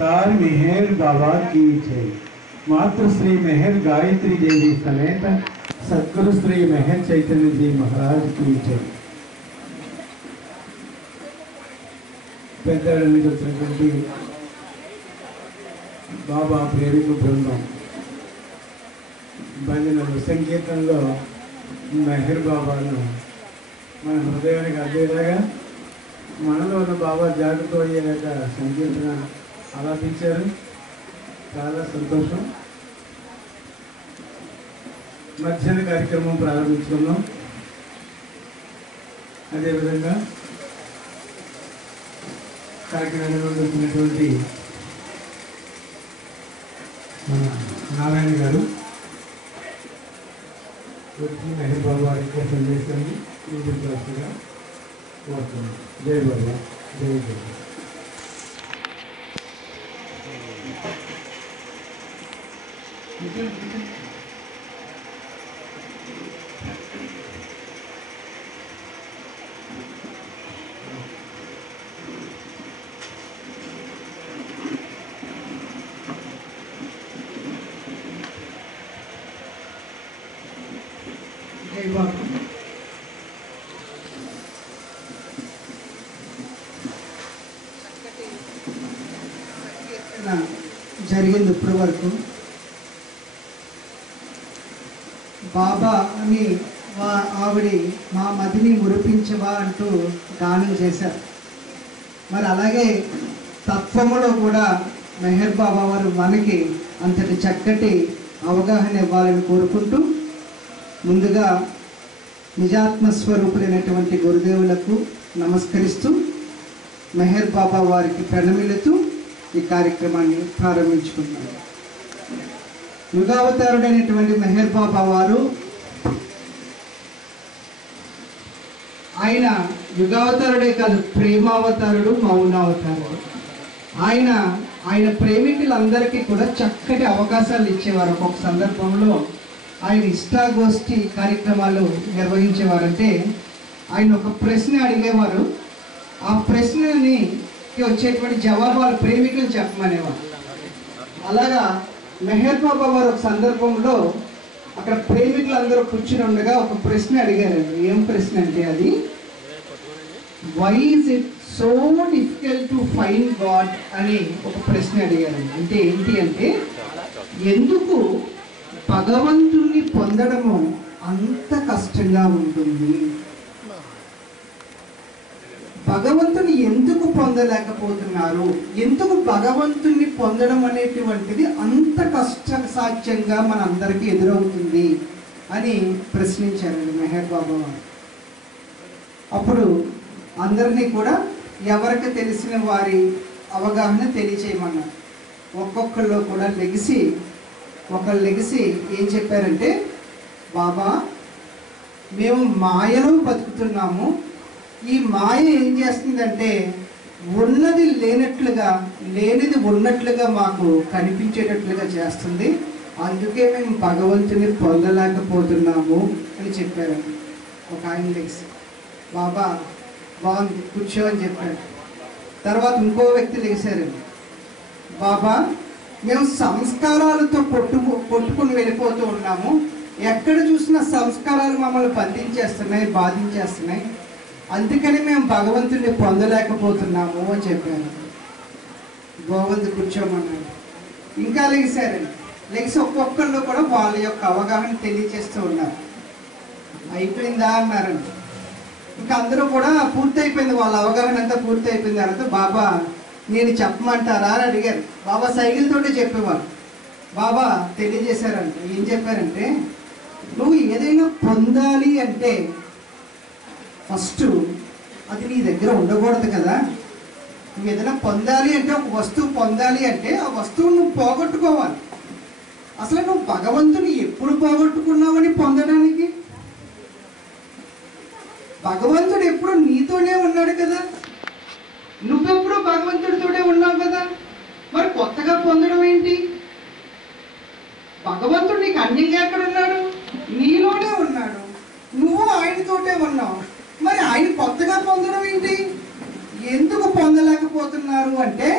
अवतार मेहर बाबा की जय। मातृश्री मेहर गायत्री देवी समेत सद्गुरु श्री मेहर चैतन्य जी महाराज की जय। పెద్దల నుంచి వచ్చినటువంటి బాబా ప్రేమిక బృందం భజనలు సంకీర్తనలో మెహర్ బాబాను మన హృదయానికి అద్దేలాగా మనలో ఉన్న బాబా జాగ్రత్త అయ్యేలాగా సంకీర్తన ఆలాపించారు. చాలా సంతోషం. మధ్యాహ్న కార్యక్రమం ప్రారంభించుకున్నాం. అదేవిధంగా కాకినాడ నుండి వచ్చినటువంటి మన నారాయణ గారు వచ్చి మెహర్ బాబా యొక్క సందేశాన్ని చూపించాల్సిందిగా కోరుతున్నాను. జై బాబా, జై బాబా. జరిగింది ఇప్పటి వరకు. బాబా అని ఆవిడ మా మదిని మురిపించవా అంటూ గానం చేశారు. మరి అలాగే తత్వములో కూడా మెహర్ బాబా వారు మనకి అంతటి చక్కటి అవగాహన ఇవ్వాలని కోరుకుంటూ, ముందుగా నిజాత్మస్వరూపులైనటువంటి గురుదేవులకు నమస్కరిస్తూ మెహర్ బాబా వారికి ప్రణమిలుతూ ఈ కార్యక్రమాన్ని ప్రారంభించుకుంటున్నాను. యుగావతారుడైనటువంటి మెహర్ బాబా వారు ఆయన యుగావతారుడే కాదు, ప్రేమావతారుడు, మౌనావతారుడు. ఆయన ప్రేమికులందరికీ కూడా చక్కటి అవకాశాలు ఇచ్చేవారు. ఒక్కొక్క సందర్భంలో ఆయన ఇష్టాగోష్ఠి కార్యక్రమాలు నిర్వహించేవారంటే ఆయన ఒక ప్రశ్న అడిగేవారు. ఆ ప్రశ్నని వచ్చేటువంటి జవాబాలు ప్రేమికులు చెప్పమనేవారు. అలాగా మెహర్ బాబా వారు ఒక సందర్భంలో అక్కడ ప్రేమికులందరూ కూర్చుని ఉండగా ఒక ప్రశ్న అడిగారు. ఏం ప్రశ్న అంటే అది, why is it so difficult to find God అని ఒక ప్రశ్న అడిగారు. అంటే ఏంటి అంటే, ఎందుకు భగవంతుణ్ణి పొందడము అంత కష్టంగా ఉంటుంది, భగవంతుని ఎందుకు పొందలేకపోతున్నారు, ఎందుకు భగవంతుణ్ణి పొందడం అనేటువంటిది అంత కష్టసాధ్యంగా మనందరికీ ఎదురవుతుంది అని ప్రశ్నించారండి మెహర్ బాబా వారు. అప్పుడు అందరినీ కూడా ఎవరికి తెలిసిన వారి అవగాహన తెలియచేయమన్నారు. ఒక్కొక్కళ్ళు కూడా ఒకళ్ళు లెగిసి ఏం చెప్పారంటే, బాబా మేము మాయలో బతుకుతున్నాము, ఈ మాయ ఏం చేస్తుందంటే ఉన్నది లేనట్లుగా లేనిది ఉన్నట్లుగా మాకు కనిపించేటట్లుగా చేస్తుంది, అందుకే మేము భగవంతుని పొందలేకపోతున్నాము అని చెప్పారండి. ఒక ఆయన లెగిసి, బాబా బాగుంది కూర్చో అని చెప్పాడు. తర్వాత ఇంకో వ్యక్తి లెగిసారండి, బాబా మేము సంస్కారాలతో కొట్టుకుని వెళ్ళిపోతూ ఉన్నాము, ఎక్కడ చూసినా సంస్కారాలు మమ్మల్ని బంధించేస్తున్నాయి, బాధించేస్తున్నాయి, అందుకని మేము భగవంతుడిని పొందలేకపోతున్నాము అని చెప్పాను. బాగుంది కూర్చోమన్నాడు. ఇంకా లెగిసి ఒక్కొక్కళ్ళు కూడా వాళ్ళ యొక్క అవగాహన తెలియజేస్తూ ఉన్నారు. అయిపోయిందా అన్నారండి. ఇంకా అందరూ కూడా పూర్తయిపోయింది, వాళ్ళ అవగాహన అంతా పూర్తయిపోయింది. తర్వాత బాబా నేను చెప్పమంటారా అని అడిగారు. బాబా సైకిల్తోటే చెప్పేవారు. బాబా తెలియజేశారంట. ఏం చెప్పారంటే, నువ్వు ఏదైనా పొందాలి అంటే ఫస్ట్ అది నీ దగ్గర ఉండకూడదు కదా. నువ్వు ఏదైనా పొందాలి అంటే, ఒక వస్తువు పొందాలి అంటే ఆ వస్తువును నువ్వు పోగొట్టుకోవాలి. అసలు నువ్వు భగవంతుని ఎప్పుడు పోగొట్టుకున్నావని పొందడానికి? భగవంతుడు ఎప్పుడు నీతోనే ఉన్నాడు కదా, నువ్వెప్పుడు భగవంతుడితోనే ఉన్నావు కదా, మరి కొత్తగా పొందడం ఏంటి? భగవంతుడు నీకు అన్యంగా ఎక్కడ ఉన్నాడు? నీలోనే ఉన్నాడు, నువ్వు ఆయనతోటే ఉన్నావు, మరి ఆయన కొత్తగా పొందడం ఏంటి? ఎందుకు పొందలేకపోతున్నారు అంటే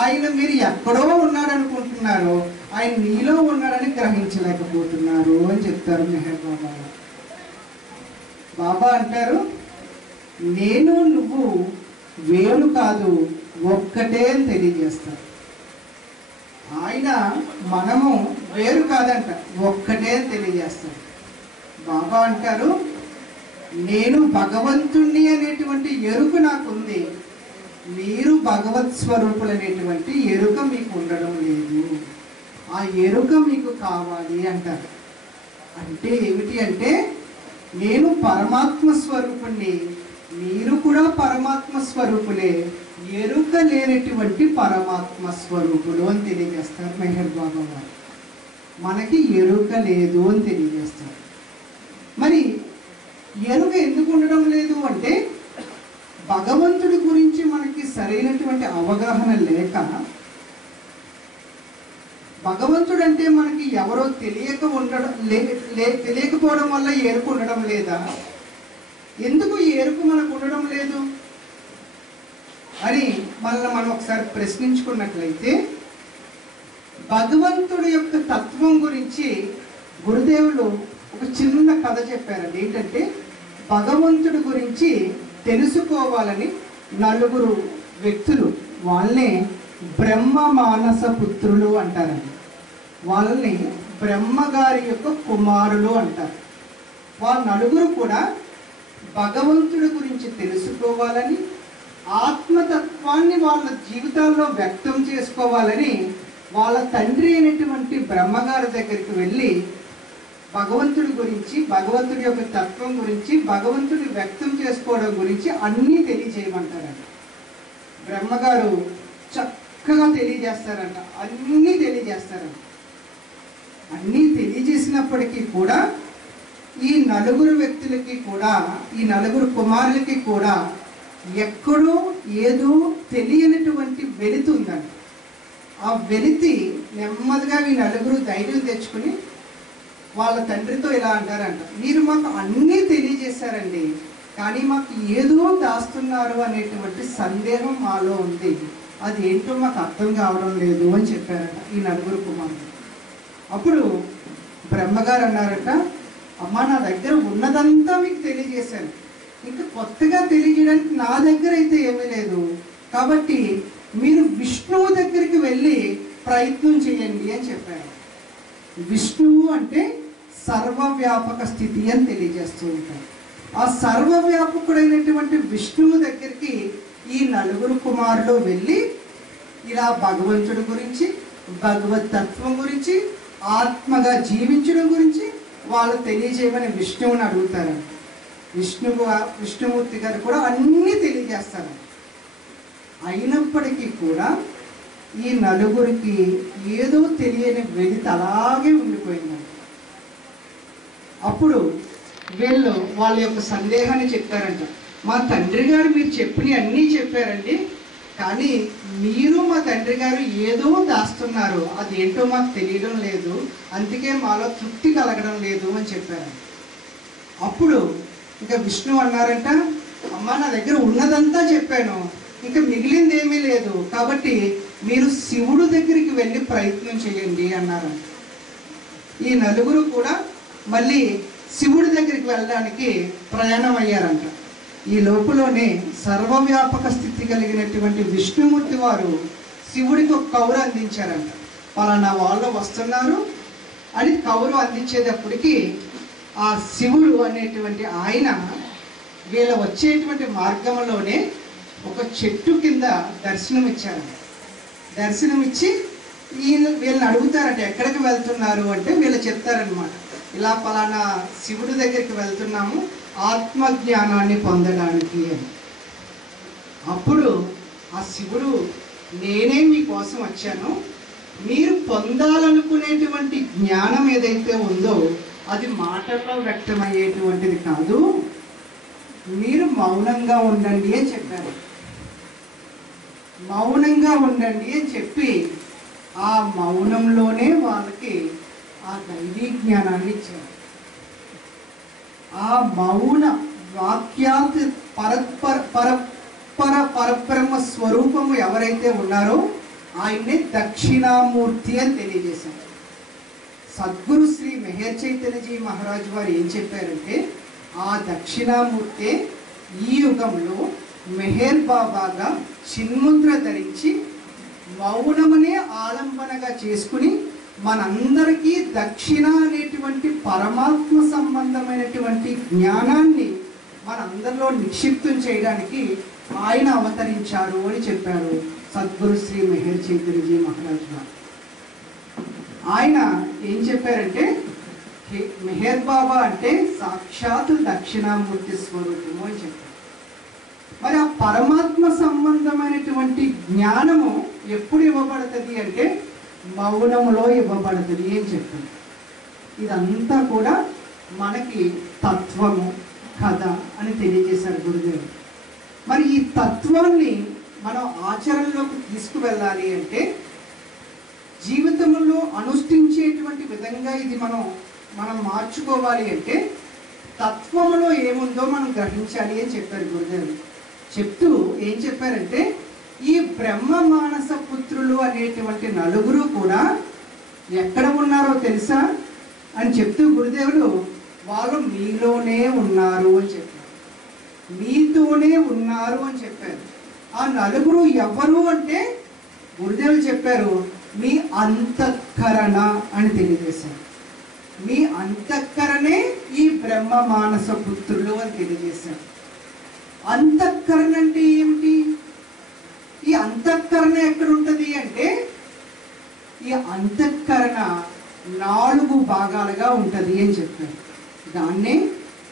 ఆయన మీరు ఎక్కడో ఉన్నాడు అనుకుంటున్నారు, ఆయన నీలో ఉన్నాడని గ్రహించలేకపోతున్నారు అని చెప్తారు మెహర్ బాబా. బాబా అంటారు, నేను నువ్వు వేరు కాదు, ఒక్కటే అని తెలియజేస్తారు. ఆయన మనము వేరు కాదంట, ఒక్కటే అని తెలియజేస్తారు. బాబా అంటారు, నేను భగవంతుణ్ణి అనేటువంటి ఎరుక నాకుంది, మీరు భగవత్ స్వరూపులు అనేటువంటి ఎరుక మీకు ఉండడం లేదు, ఆ ఎరుక మీకు కావాలి అంటారు. అంటే ఏమిటి అంటే, నేను పరమాత్మ స్వరూపుణ్ణి, మీరు కూడా పరమాత్మ స్వరూపులే, ఎరుక లేనటువంటి పరమాత్మ స్వరూపులు అని తెలియజేస్తారు మెహర్ బాబా గారు. మనకి ఎరుక లేదు అని తెలియజేస్తారు. మరి ఎరుక ఎందుకు ఉండడం లేదు అంటే, భగవంతుడి గురించి మనకి సరైనటువంటి అవగాహన లేక, భగవంతుడు అంటే మనకి ఎవరో తెలియకపోవడం వల్ల ఎరుక ఉండడం లేదా? ఎందుకు ఈ ఎరుక మనకు ఉండడం లేదు అని మనం ఒకసారి ప్రశ్నించుకున్నట్లయితే, భగవంతుడి యొక్క తత్వం గురించి గురుదేవులు ఒక చిన్న కథ చెప్పారండి. ఏంటంటే, భగవంతుడి గురించి తెలుసుకోవాలని నలుగురు వ్యక్తులు, వాళ్ళని బ్రహ్మ మానస పుత్రులు అంటారండి. వాళ్ళని బ్రహ్మగారి యొక్క కుమారులు అంటారు. వాళ్ళ నలుగురు కూడా భగవంతుడి గురించి తెలుసుకోవాలని, ఆత్మతత్వాన్ని వాళ్ళ జీవితాల్లో వ్యక్తం చేసుకోవాలని వాళ్ళ తండ్రి అయినటువంటి బ్రహ్మగారి దగ్గరికి వెళ్ళి భగవంతుడి గురించి, భగవంతుడి యొక్క తత్వం గురించి, భగవంతుడి వ్యక్తం చేసుకోవడం గురించి అన్నీ తెలియజేయమంటారంట. బ్రహ్మగారు చక్కగా తెలియజేస్తారంట, అన్నీ తెలియజేస్తారంట. అన్నీ తెలియజేసినప్పటికీ కూడా ఈ నలుగురు వ్యక్తులకి కూడా, ఈ నలుగురు కుమారులకి కూడా ఎక్కడో ఏదో తెలియనటువంటి వెలితి ఉందంట. ఆ వెలితి నెమ్మదిగా ఈ నలుగురు ధైర్యం తెచ్చుకుని వాళ్ళ తండ్రితో ఇలా అంటారంట, మీరు మాకు అన్నీ తెలియజేశారండి, కానీ మాకు ఏదో దాస్తున్నారు అనేటువంటి సందేహం మాలో ఉంది, అది ఏంటో మాకు అర్థం కావడం లేదు అని చెప్పారంట ఈ నలుగురు కుమారులు. అప్పుడు బ్రహ్మగారు అన్నారట, అమ్మ నా దగ్గర ఉన్నదంతా మీకు తెలియజేశాను, ఇంకా కొత్తగా తెలియజేయడానికి నా దగ్గర అయితే ఏమీ లేదు, కాబట్టి మీరు విష్ణువు దగ్గరికి వెళ్ళి ప్రయత్నం చేయండి అని చెప్పారు. విష్ణువు అంటే సర్వవ్యాపక స్థితి అని తెలియజేస్తూ ఉంటారు. ఆ సర్వవ్యాపకుడైనటువంటి విష్ణువు దగ్గరికి ఈ నలుగురు కుమారులు వెళ్ళి ఇలా భగవంతుడి గురించి, భగవత్ తత్వం గురించి, ఆత్మగా జీవించడం గురించి వాళ్ళు తెలియజేయమని విష్ణువుని అడుగుతారు. విష్ణుమూర్తి గారు కూడా అన్నీ తెలియజేస్తారు. అయినప్పటికీ కూడా ఈ నలుగురికి ఏదో తెలియని వెలితి అలాగే ఉండిపోయిందంట. అప్పుడు వీళ్ళు వాళ్ళ యొక్క సందేహాన్ని చెప్పారంట, మా తండ్రి గారు మీరు చెప్పినవి అన్నీ చెప్పారండి, కానీ మీరు మా తండ్రి గారు ఏదో దాస్తున్నారు, అది ఏంటో మాకు తెలియడం లేదు, అందుకే మాలో తృప్తి కలగడం లేదు అని చెప్పారు. అప్పుడు ఇంకా విష్ణు అన్నారంట, అమ్మ నా దగ్గర ఉన్నదంతా చెప్పాను, ఇంకా మిగిలింది ఏమీ లేదు, కాబట్టి మీరు శివుడు దగ్గరికి వెళ్ళి ప్రయత్నం చేయండి అన్నారంట. ఈ నలుగురు కూడా మళ్ళీ శివుడి దగ్గరికి వెళ్ళడానికి ప్రయాణం అయ్యారంట. ఈ లోపులోనే సర్వవ్యాపక స్థితి కలిగినటువంటి విష్ణుమూర్తి వారు శివుడికి ఒక కౌరు అందించారంట. పలానా వాళ్ళు వస్తున్నారు అని కౌరు అందించేటప్పటికి ఆ శివుడు అనేటువంటి ఆయన వీళ్ళ వచ్చేటువంటి మార్గంలోనే ఒక చెట్టు కింద దర్శనమిచ్చారంట. దర్శనమిచ్చి వీళ్ళని అడుగుతారంట, ఎక్కడికి వెళ్తున్నారు అంటే వీళ్ళు చెప్తారనమాట, ఇలా పలానా శివుడి దగ్గరికి వెళ్తున్నాము ఆత్మజ్ఞానాన్ని పొందడానికి అని. అప్పుడు ఆ శివుడు, నేనే మీకోసం వచ్చాను, మీరు పొందాలనుకునేటువంటి జ్ఞానం ఏదైతే ఉందో అది మాటల్లో వ్యక్తమయ్యేటువంటిది కాదు, మీరు మౌనంగా ఉండండి అని చెప్పారు. మౌనంగా ఉండండి అని చెప్పి ఆ మౌనంలోనే వాళ్ళకి ఆ దైవీ జ్ఞానాన్ని ఇచ్చారు. ఆ మౌన వాక్యాత్ పరబ్రహ్మ స్వరూపము ఎవరైతే ఉన్నారో ఆయన్నే దక్షిణామూర్తి అని తెలియజేశారు. సద్గురు శ్రీ మెహర్ చైతన్యజీ మహారాజు వారు ఏం చెప్పారంటే, ఆ దక్షిణామూర్తే ఈ యుగంలో మెహర్ బాబాగా చిన్ముద్ర ధరించి మౌనమనే ఆలంబనగా చేసుకుని మనందరికీ దక్షిణ అనేటువంటి పరమాత్మ సంబంధమైనటువంటి జ్ఞానాన్ని మనందరిలో నిక్షిప్తం చేయడానికి ఆయన అవతరించారు అని చెప్పారు సద్గురు శ్రీ మెహర్ చైతన్యజీ మహారాజు గారు. ఆయన ఏం చెప్పారంటే, మెహర్ బాబా అంటే సాక్షాత్ దక్షిణామూర్తి స్వరూపము అని చెప్పారు. మరి ఆ పరమాత్మ సంబంధమైనటువంటి జ్ఞానము ఎప్పుడు ఇవ్వబడుతుంది అంటే మౌనములో ఇవ్వబడుతుంది అని చెప్పారు. ఇదంతా కూడా మనకి తత్వము కథ అని తెలియజేశారు గురుదేవుడు. మరి ఈ తత్వాన్ని మనం ఆచరణలోకి తీసుకువెళ్ళాలి అంటే జీవితంలో అనుష్ఠించేటువంటి విధంగా ఇది మనం మార్చుకోవాలి అంటే తత్వములో ఏముందో మనం గ్రహించాలి అని చెప్పారు గురుదేవుడు. చెప్తూ ఏం చెప్పారంటే, ఈ బ్రహ్మ మానస పుత్రులు అనేటువంటి నలుగురు కూడా ఎక్కడ ఉన్నారో తెలుసా అని చెప్తూ గురుదేవుడు వాళ్ళు మీలోనే ఉన్నారు అని చెప్పారు. మీతోనే ఉన్నారు అని చెప్పారు. ఆ నలుగురు ఎవరు అంటే గురుదేవులు చెప్పారు, మీ అంతఃకరణ అని తెలియజేశారు. మీ అంతఃకరణే ఈ బ్రహ్మ మానస పుత్రులు అని తెలియజేశారు. అంతఃకరణ అంటే ఏమిటి? ఈ అంతఃకరణ ఎక్కడ ఉంటుంది అంటే, ఈ అంతఃకరణ 4 భాగాలుగా ఉంటుంది అని చెప్పారు. దాన్నే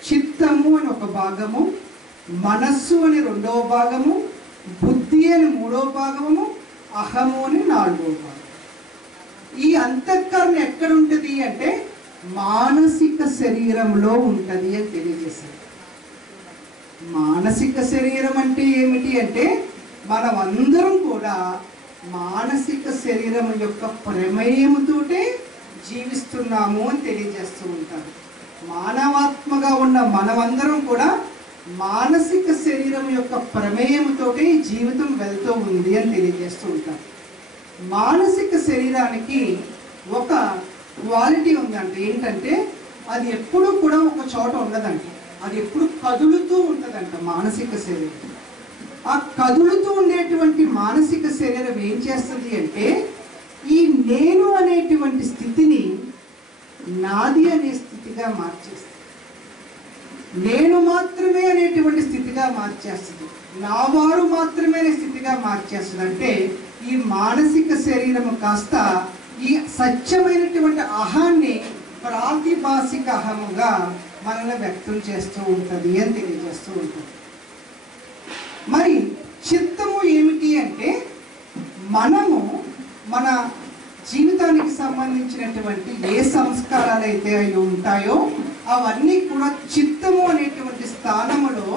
చిత్తము అని ఒక భాగము, మనస్సు అని 2వ భాగము, బుద్ధి అని 3వ భాగము, అహము అని 4వ భాగం. ఈ అంతఃకరణ ఎక్కడ ఉంటుంది అంటే మానసిక శరీరంలో ఉంటుంది అని తెలియజేశారు. మానసిక శరీరం అంటే ఏమిటి అంటే మనమందరం కూడా మానసిక శరీరం యొక్క ప్రమేయముతోటే జీవిస్తున్నాము అని తెలియజేస్తూ ఉంటారు. మానవాత్మగా ఉన్న మనమందరం కూడా మానసిక శరీరం యొక్క ప్రమేయముతోటే జీవితం వెళ్తూ ఉంది అని తెలియజేస్తూ ఉంటారు. మానసిక శరీరానికి ఒక క్వాలిటీ ఉందంట. ఏంటంటే అది ఎప్పుడూ కూడా ఒక చోట ఉండదంట. అది ఎప్పుడు కదులుతూ ఉంటుందంట మానసిక శరీరం. ఆ కదులుతూ ఉండేటువంటి మానసిక శరీరం ఏం చేస్తుంది అంటే ఈ నేను అనేటువంటి స్థితిని నాది అనే స్థితిగా మార్చేస్తుంది. నేను మాత్రమే అనేటువంటి స్థితిగా మార్చేస్తుంది. నా వారు మాత్రమే అనే స్థితిగా మార్చేస్తుంది. అంటే ఈ మానసిక శరీరం కాస్త ఈ సత్యమైనటువంటి అహాన్ని ప్రాతిభాసిక అహముగా మనల్ని వ్యక్తం చేస్తూ ఉంటుంది అని తెలియజేస్తూ ఉంటుంది. మరి చిత్తము ఏమిటి అంటే మనము మన జీవితానికి సంబంధించినటువంటి ఏ సంస్కారాలు అయితే అవి ఉంటాయో అవన్నీ కూడా చిత్తము అనేటువంటి స్థానములో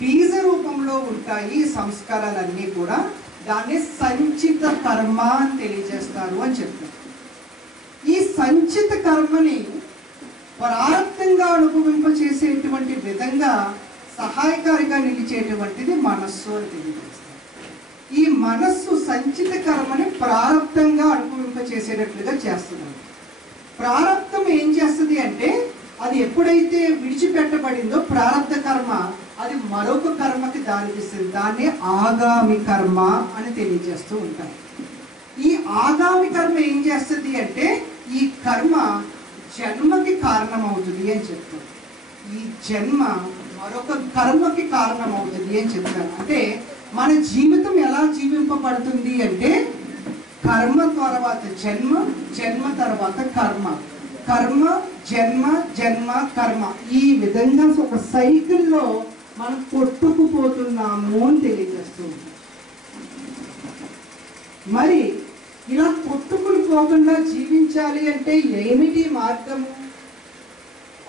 బీజ రూపంలో ఉంటాయి. ఈ సంస్కారాలన్నీ కూడా దాన్ని సంచిత కర్మ అని తెలియజేస్తారు అని చెప్తారు. ఈ సంచిత కర్మని ప్రారంభంగా అనుభవింపచేసేటువంటి విధంగా సహాయకారిగా నిలిచేటువంటిది మనస్సు అని తెలియజేస్తారు. ఈ మనస్సు సంచిత కర్మని ప్రారంభంగా అనుభవింపచేసేటట్లుగా చేస్తున్నారు. ప్రారంభం ఏం చేస్తుంది అంటే అది ఎప్పుడైతే విడిచిపెట్టబడిందో ప్రారంభ కర్మ అది మరొక కర్మకి దారితీస్తుంది. దాన్ని ఆగామి కర్మ అని తెలియజేస్తూ ఉంటారు. ఈ ఆగామి కర్మ ఏం చేస్తుంది అంటే ఈ కర్మ జన్మకి కారణమవుతుంది అని చెప్తారు. ఈ జన్మ మరొక కర్మకి కారణమవుతుంది అని చెప్తారు. అంటే మన జీవితం ఎలా జీవింపబడుతుంది అంటే కర్మ తర్వాత జన్మ, జన్మ తర్వాత కర్మ, కర్మ జన్మ, జన్మ కర్మ, ఈ విధంగా ఒక సైకిల్లో మనం కొట్టుకుపోతున్నాము అని తెలియజేస్తూ ఉంటాం. మరి ఇలా కొట్టుకుని పోకుండా జీవించాలి అంటే ఏమిటి మార్గము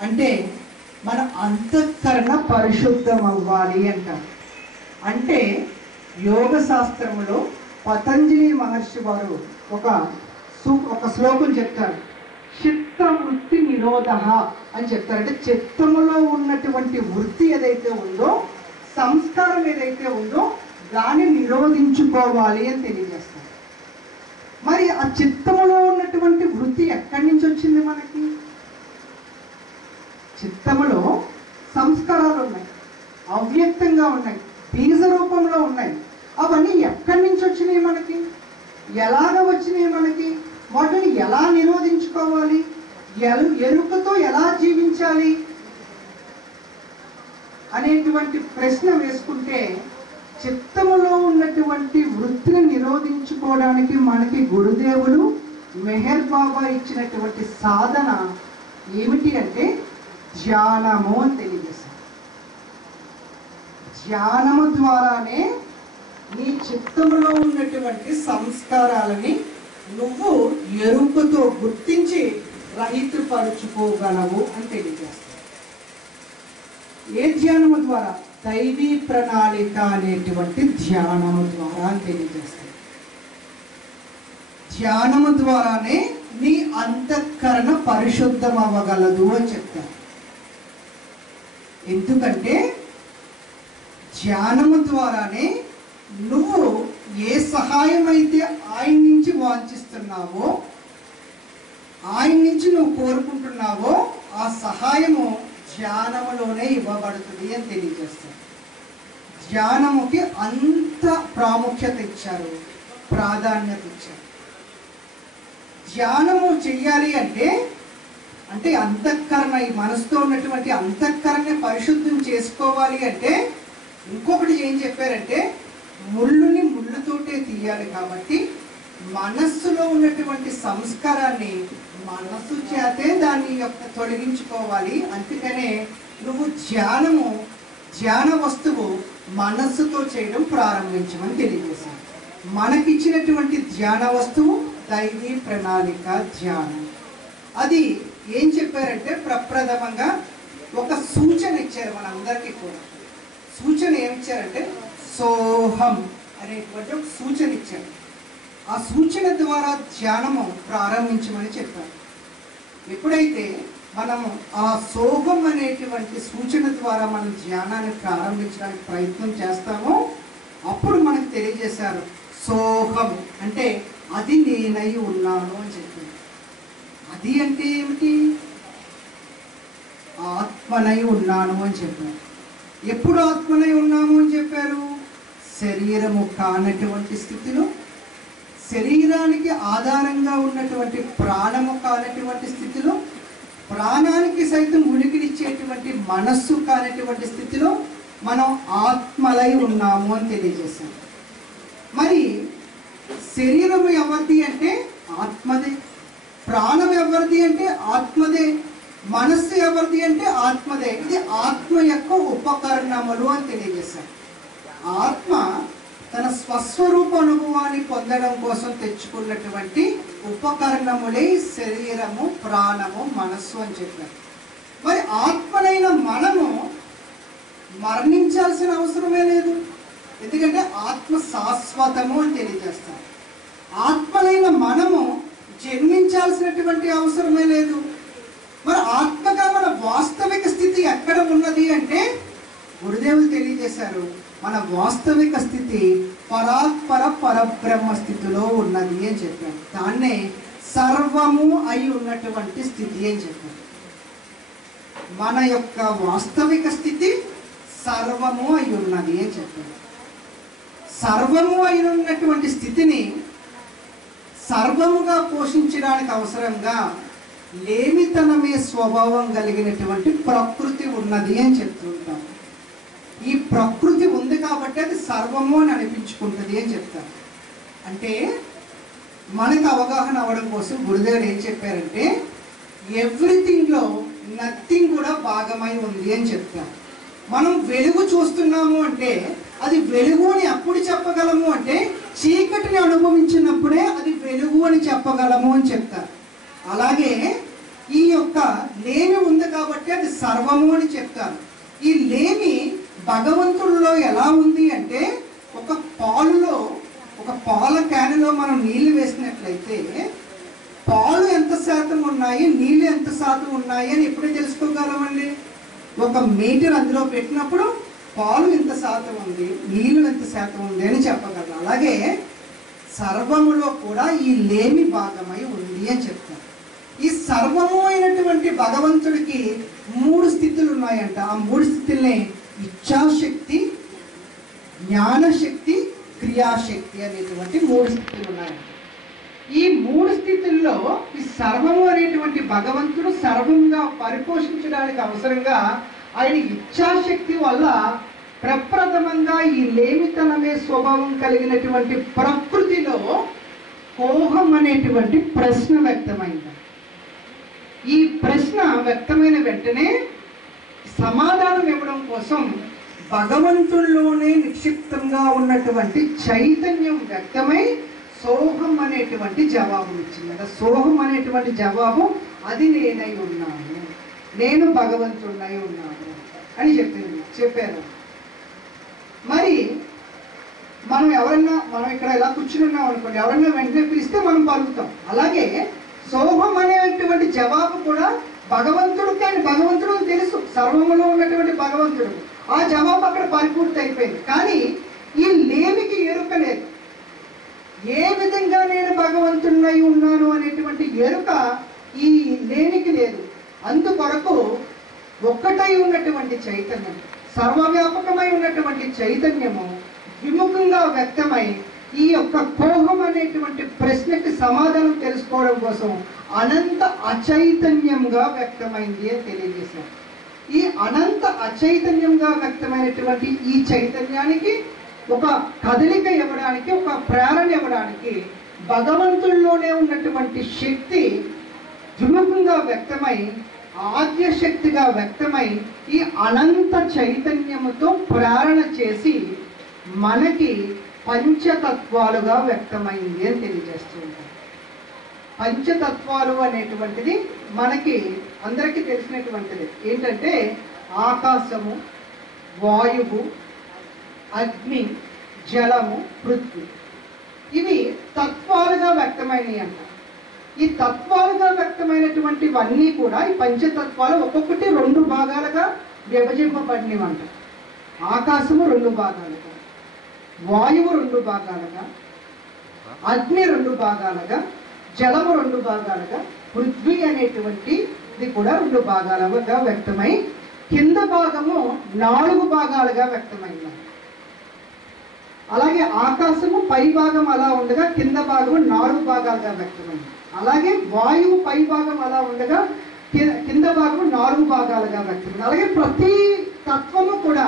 అంటే మన అంతఃకరణ పరిశుద్ధం అవ్వాలి అంటారు. అంటే యోగ శాస్త్రంలో పతంజలి మహర్షి వారు ఒక శ్లోకం చెప్తారు. చిత్త వృత్తి నిరోధ అని చెప్తారు. అంటే చిత్తములో ఉన్నటువంటి వృత్తి ఏదైతే ఉందో, సంస్కారం ఏదైతే ఉందో దాన్ని నిరోధించుకోవాలి అని తెలియజేస్తారు. మరి ఆ చిత్తములో ఉన్నటువంటి వృత్తి ఎక్కడి నుంచి వచ్చింది మనకి? చిత్తములో సంస్కారాలు ఉన్నాయి, అవ్యక్తంగా ఉన్నాయి, బీజ రూపంలో ఉన్నాయి. అవన్నీ ఎక్కడి నుంచి వచ్చినాయి మనకి? ఎలాగ వచ్చినాయి మనకి? వాటిని ఎలా నిరోధించుకోవాలి? ఎరుకతో ఎలా జీవించాలి అనేటువంటి ప్రశ్న వేసుకుంటే, చిత్తములో ఉన్నటువంటి వృత్తిని నిరోధించుకోవడానికి మనకి గురుదేవులు మెహర్ బాబా ఇచ్చినటువంటి సాధన ఏమిటి అంటే ధ్యానము అని తెలియజేశారు. ధ్యానము ద్వారానే నీ చిత్తములో ఉన్నటువంటి సంస్కారాలని నువ్వు ఎరుకతో గుర్తించి రహితపరుచుకోగలవు అని తెలియజేస్తారు. ఏ ధ్యానము ద్వారా? దైవీ ప్రణాళిక అనేటువంటి ధ్యానము ద్వారా అని తెలియజేస్తారు. ధ్యానము ద్వారానే నీ అంతఃకరణ పరిశుద్ధం అవ్వగలదు అని చెప్తారు. ఎందుకంటే ధ్యానము ద్వారానే నువ్వు ఏ సహాయం అయితే ఆయన నుంచి వాంఛిస్తున్నావో, ఆయన నుంచి నువ్వు కోరుకుంటున్నావో, ఆ సహాయము ధ్యానములోనే ఇవ్వబడుతుంది అని తెలియజేస్తారు. ధ్యానముకి అంత ప్రాముఖ్యత ఇచ్చారు, ప్రాధాన్యత ఇచ్చారు. ధ్యానము చెయ్యాలి అంటే అంతఃకరణ, ఈ మనసుతో ఉన్నటువంటి అంతఃకరణ పరిశుద్ధం చేసుకోవాలి అంటే ఇంకొకటి ఏం చెప్పారంటే, ముళ్ళుని ముళ్ళుతోటే తీయాలి. కాబట్టి మనస్సులో ఉన్నటువంటి సంస్కారాన్ని మనస్సు చేతే దాన్ని తొలగించుకోవాలి. అందుకనే నువ్వు ధ్యాన వస్తువు మనస్సుతో చేయడం ప్రారంభించమని తెలియజేశాను. మనకిచ్చినటువంటి ధ్యాన వస్తువు దైవీ ప్రణాళిక ధ్యానం. అది ఏం చెప్పారంటే, ప్రప్రథమంగా ఒక సూచన ఇచ్చారు మనందరికీ కూడా. సూచన ఏమిచ్చారంటే సోహం అనేటువంటి ఒక సూచన ఇచ్చారు. ఆ సూచన ద్వారా ధ్యానము ప్రారంభించమని చెప్పారు. ఎప్పుడైతే మనము ఆ సోహం అనేటువంటి సూచన ద్వారా మనం ధ్యానాన్ని ప్రారంభించడానికి ప్రయత్నం చేస్తామో అప్పుడు మనకు తెలియజేశారు, సోహం అంటే అది నేనై ఉన్నాను అని చెప్పింది. అది అంటే ఏమిటి? ఆత్మనై ఉన్నాను అని చెప్పారు. ఎప్పుడు ఆత్మనై ఉన్నాము అని చెప్పారు? శరీరము కానటువంటి స్థితిలో, శరీరానికి ఆధారంగా ఉన్నటువంటి ప్రాణము కానటువంటి స్థితిలో, ప్రాణానికి సైతం ఉనికినిచ్చేటువంటి మనస్సు కానటువంటి స్థితిలో మనం ఆత్మలై ఉన్నాము అని తెలియజేశాం. మరి శరీరం ఎవరిది అంటే ఆత్మదే, ప్రాణం ఎవరిది అంటే ఆత్మదే, మనస్సు ఎవరిది అంటే ఆత్మదే. ఇది ఆత్మ యొక్క ఉపకరణములు అని తెలియజేశారు. ఆత్మ తన స్వస్వరూప అనుభవాన్ని పొందడం కోసం తెచ్చుకున్నటువంటి ఉపకరణములే శరీరము, ప్రాణము, మనస్సు అని చెప్పారు. మరి ఆత్మనైన మనము మరణించాల్సిన అవసరమే లేదు. ఎందుకంటే ఆత్మ శాశ్వతము అని తెలియజేస్తారు. ఆత్మనైన మనము జన్మించాల్సినటువంటి అవసరమే లేదు. మరి ఆత్మగా మన వాస్తవిక స్థితి ఎక్కడ ఉన్నది అంటే గురుదేవులు తెలియజేశారు, మన వాస్తవిక స్థితి పరాత్పర పరబ్రహ్మ స్థితిలో ఉన్నది అని చెప్పారు. దాన్నే సర్వము అయి ఉన్నటువంటి స్థితి అని చెప్పారు. మన యొక్క వాస్తవిక స్థితి సర్వము అయి ఉన్నది అని చెప్పారు. సర్వము అయి ఉన్నటువంటి స్థితిని సర్వముగా పోషించడానికి అవసరంగా లేమితనమే స్వభావం కలిగినటువంటి ప్రకృతి ఉన్నది అని చెప్తుంటాం. ఈ ప్రకృతి ఉంది కాబట్టి అది సర్వము అని అనిపించుకుంటుంది అని చెప్తారు. అంటే మనకు అవగాహన అవ్వడం కోసం గురుదేవుడు ఏం చెప్పారంటే, ఎవ్రీథింగ్లో నథింగ్ కూడా భాగమై ఉంది అని చెప్తారు. మనం వెలుగు చూస్తున్నాము అంటే అది వెలుగు అని అప్పుడు చెప్పగలము అంటే చీకటిని అనుభవించినప్పుడే అది వెలుగు అని చెప్పగలము అని చెప్తారు. అలాగే ఈ యొక్క లేమి ఉంది కాబట్టి అది సర్వము అని చెప్తారు. ఈ లేమి భగవంతుడిలో ఎలా ఉంది అంటే, ఒక పాల క్యానులో మనం నీళ్లు వేసినట్లయితే పాలు ఎంత శాతం ఉన్నాయి, నీళ్ళు ఎంత శాతం ఉన్నాయి అని ఎప్పుడే తెలుసుకోగలమండి? ఒక మీటర్ అందులో పెట్టినప్పుడు పాలు ఎంత శాతం ఉంది, నీళ్ళు ఎంత శాతం ఉంది అని చెప్పగలం. అలాగే సర్వములో కూడా ఈ లేమి భాగమై ఉంది అని చెప్తారు. ఈ సర్వము అయినటువంటి భగవంతుడికి 3 స్థితులు ఉన్నాయంట. ఆ 3 స్థితుల్ని ఇచ్ఛాశక్తి, జ్ఞానశక్తి, క్రియాశక్తి అనేటువంటి 3 స్థితులు ఉన్నాయంట. ఈ 3 స్థితుల్లో ఈ సర్వము అనేటువంటి భగవంతుడు సర్వంగా పరిపోషించడానికి అవసరంగా ఆయన ఇచ్ఛాశక్తి వల్ల ప్రప్రథమంగా ఈ లేమితనమే స్వభావం కలిగినటువంటి ప్రకృతిలో కోహం అనేటువంటి ప్రశ్న వ్యక్తమైంది. ఈ ప్రశ్న వ్యక్తమైన వెంటనే సమాధానం ఇవ్వడం కోసం భగవంతుల్లోనే నిక్షిప్తంగా ఉన్నటువంటి చైతన్యం వ్యక్తమై సోహం అనేటువంటి జవాబు ఇచ్చింది. సోహం అనేటువంటి జవాబు అది నేనై ఉన్నాను, నేను భగవంతుడినై ఉన్నాను అని చెప్పారు. మరి మనం ఇక్కడ ఇలా కూర్చుని ఉన్నాం అనుకోండి, ఎవరన్నా వెంటనే పిలిస్తే మనం పలుకుతాం. అలాగే సోహం అనేటువంటి జవాబు కూడా భగవంతుడికి అని భగవంతుడు తెలుసు, సర్వములో ఉన్నటువంటి భగవంతుడు. ఆ జవాబు అక్కడ పరిపూర్తి అయిపోయింది. కానీ ఈ లేమికి ఎరుక లేదు. ఏ విధంగా నేను భగవంతుడినై ఉన్నాను అనేటువంటి ఎరుక ఈ లేమికి లేదు. అందుకొరకు ఒక్కటై ఉన్నటువంటి చైతన్యం, సర్వవ్యాపకమై ఉన్నటువంటి చైతన్యము విముఖంగా వ్యక్తమై ఈ యొక్క కోహం అనేటువంటి ప్రశ్నకి సమాధానం తెలుసుకోవడం కోసం అనంత అచైతన్యంగా వ్యక్తమైంది అని తెలియజేశారు. ఈ అనంత అచైతన్యంగా వ్యక్తమైనటువంటి ఈ చైతన్యానికి ఒక కదలిక ఇవ్వడానికి, ఒక ప్రేరణ ఇవ్వడానికి భగవంతుల్లోనే ఉన్నటువంటి శక్తి విముఖంగా వ్యక్తమై ఆద్యశక్తిగా వ్యక్తమై ఈ అనంత చైతన్యముతో ప్రేరణ చేసి మనకి పంచతత్వాలుగా వ్యక్తమైంది అని తెలియజేస్తూ ఉంటారు. పంచతత్వాలు అనేటువంటిది మనకి అందరికీ తెలిసినటువంటిది. ఏంటంటే ఆకాశము, వాయువు, అగ్ని, జలము, పృథ్వీ. ఇవి తత్వాలుగా వ్యక్తమైనవి అంట. ఈ తత్వాలుగా వ్యక్తమైనటువంటివన్నీ కూడా ఈ పంచతత్వాలు ఒక్కొక్కటి 2 భాగాలుగా విభజింపబడినవంట. ఆకాశము 2 భాగాలుగా, వాయువు 2 భాగాలుగా, అగ్ని 2 భాగాలుగా, జలము 2 భాగాలుగా, పృథ్వీ అనేటువంటిది కూడా 2 భాగాలుగా వ్యక్తమై కింద భాగము 4 భాగాలుగా వ్యక్తమైంది. అలాగే ఆకాశము పై భాగం అలా ఉండగా కింద భాగము 4 భాగాలుగా వ్యక్తమైంది. అలాగే వాయువు పై భాగం అలా ఉండగా కింద భాగము 4 భాగాలుగా వ్యక్తమైంది. అలాగే ప్రతి తత్వము కూడా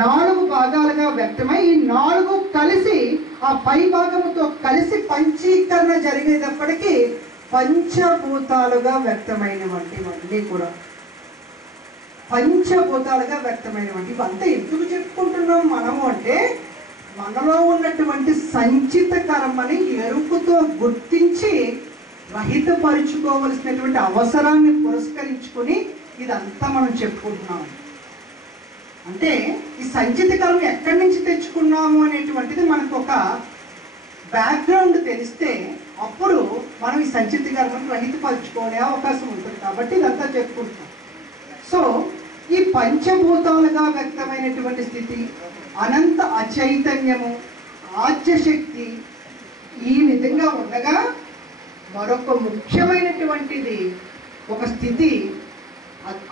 4 భాగాలుగా వ్యక్తమై ఈ 4 కలిసి ఆ పై భాగముతో కలిసి పంచీకరణ జరిగేటప్పటికీ పంచభూతాలుగా వ్యక్తమైనవంటివన్నీ కూడా పంచభూతాలుగా వ్యక్తమైనవంటి. ఇవంతా ఎందుకు చెప్పుకుంటున్నాం మనము అంటే, మనలో ఉన్నటువంటి సంచిత కర్మని ఎరుకుతో గుర్తించి రహితపరుచుకోవలసినటువంటి అవసరాన్ని పురస్కరించుకొని ఇదంతా మనం చెప్పుకుంటున్నాం. అంటే ఈ సంచిత కర్మ ఎక్కడి నుంచి తెచ్చుకున్నాము అనేటువంటిది మనకు ఒక బ్యాక్గ్రౌండ్ తెలిస్తే అప్పుడు మనం ఈ సంచిత కర్మను రహితపరుచుకునే అవకాశం ఉంటుంది. కాబట్టి ఇదంతా చెప్పుకుంటున్నాం. సో ఈ పంచభూతాలుగా వ్యక్తమైనటువంటి స్థితి, అనంత అచైతన్యము, ఆద్యశక్తి ఈ విధంగా ఉండగా మరొక ముఖ్యమైనటువంటిది ఒక స్థితి,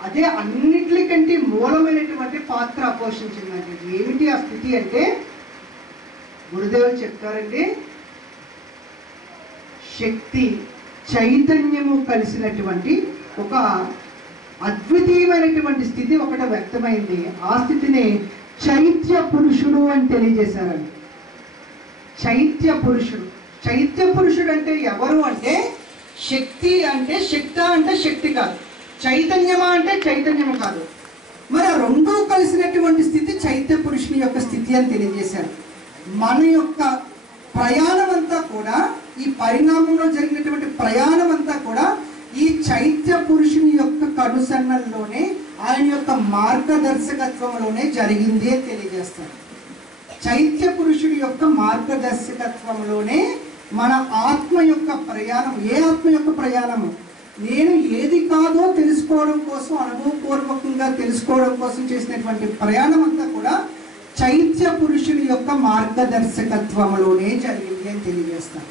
అదే అన్నిటికంటే మూలమైనటువంటి పాత్ర పోషించిందండి. ఏమిటి ఆ స్థితి అంటే, గురుదేవులు చెప్తారండి, శక్తి చైతన్యము కలిసినటువంటి ఒక అద్వితీయమైనటువంటి స్థితి ఒకటి వ్యక్తమైంది. ఆ స్థితిని చైత్య పురుషుడు అని తెలియజేశారండి. చైత్య పురుషుడు. చైత్య పురుషుడు అంటే ఎవరు అంటే, శక్తి అంటే శక్త అంటే శక్తి కాదు, చైతన్యమా అంటే చైతన్యము కాదు. మరి ఆ 2 కలిసినటువంటి స్థితి చైత్య పురుషుని యొక్క స్థితి అని తెలియజేశారు. మన యొక్క ప్రయాణం అంతా కూడా, ఈ పరిణామంలో జరిగినటువంటి ప్రయాణం అంతా కూడా ఈ చైత్య పురుషుని యొక్క కనుసన్నల్లోనే, ఆయన యొక్క మార్గదర్శకత్వంలోనే జరిగింది అని తెలియజేస్తారు. చైత్య పురుషుడి యొక్క మార్గదర్శకత్వంలోనే మన ఆత్మ యొక్క ప్రయాణం. ఏ ఆత్మ యొక్క ప్రయాణము? నేను ఏది కాదో తెలుసుకోవడం కోసం, అనుభవపూర్వకంగా తెలుసుకోవడం కోసం చేసినటువంటి ప్రయాణం అంతా కూడా చైత్య పురుషుని యొక్క మార్గదర్శకత్వంలోనే జరిగింది అని తెలియజేస్తాను.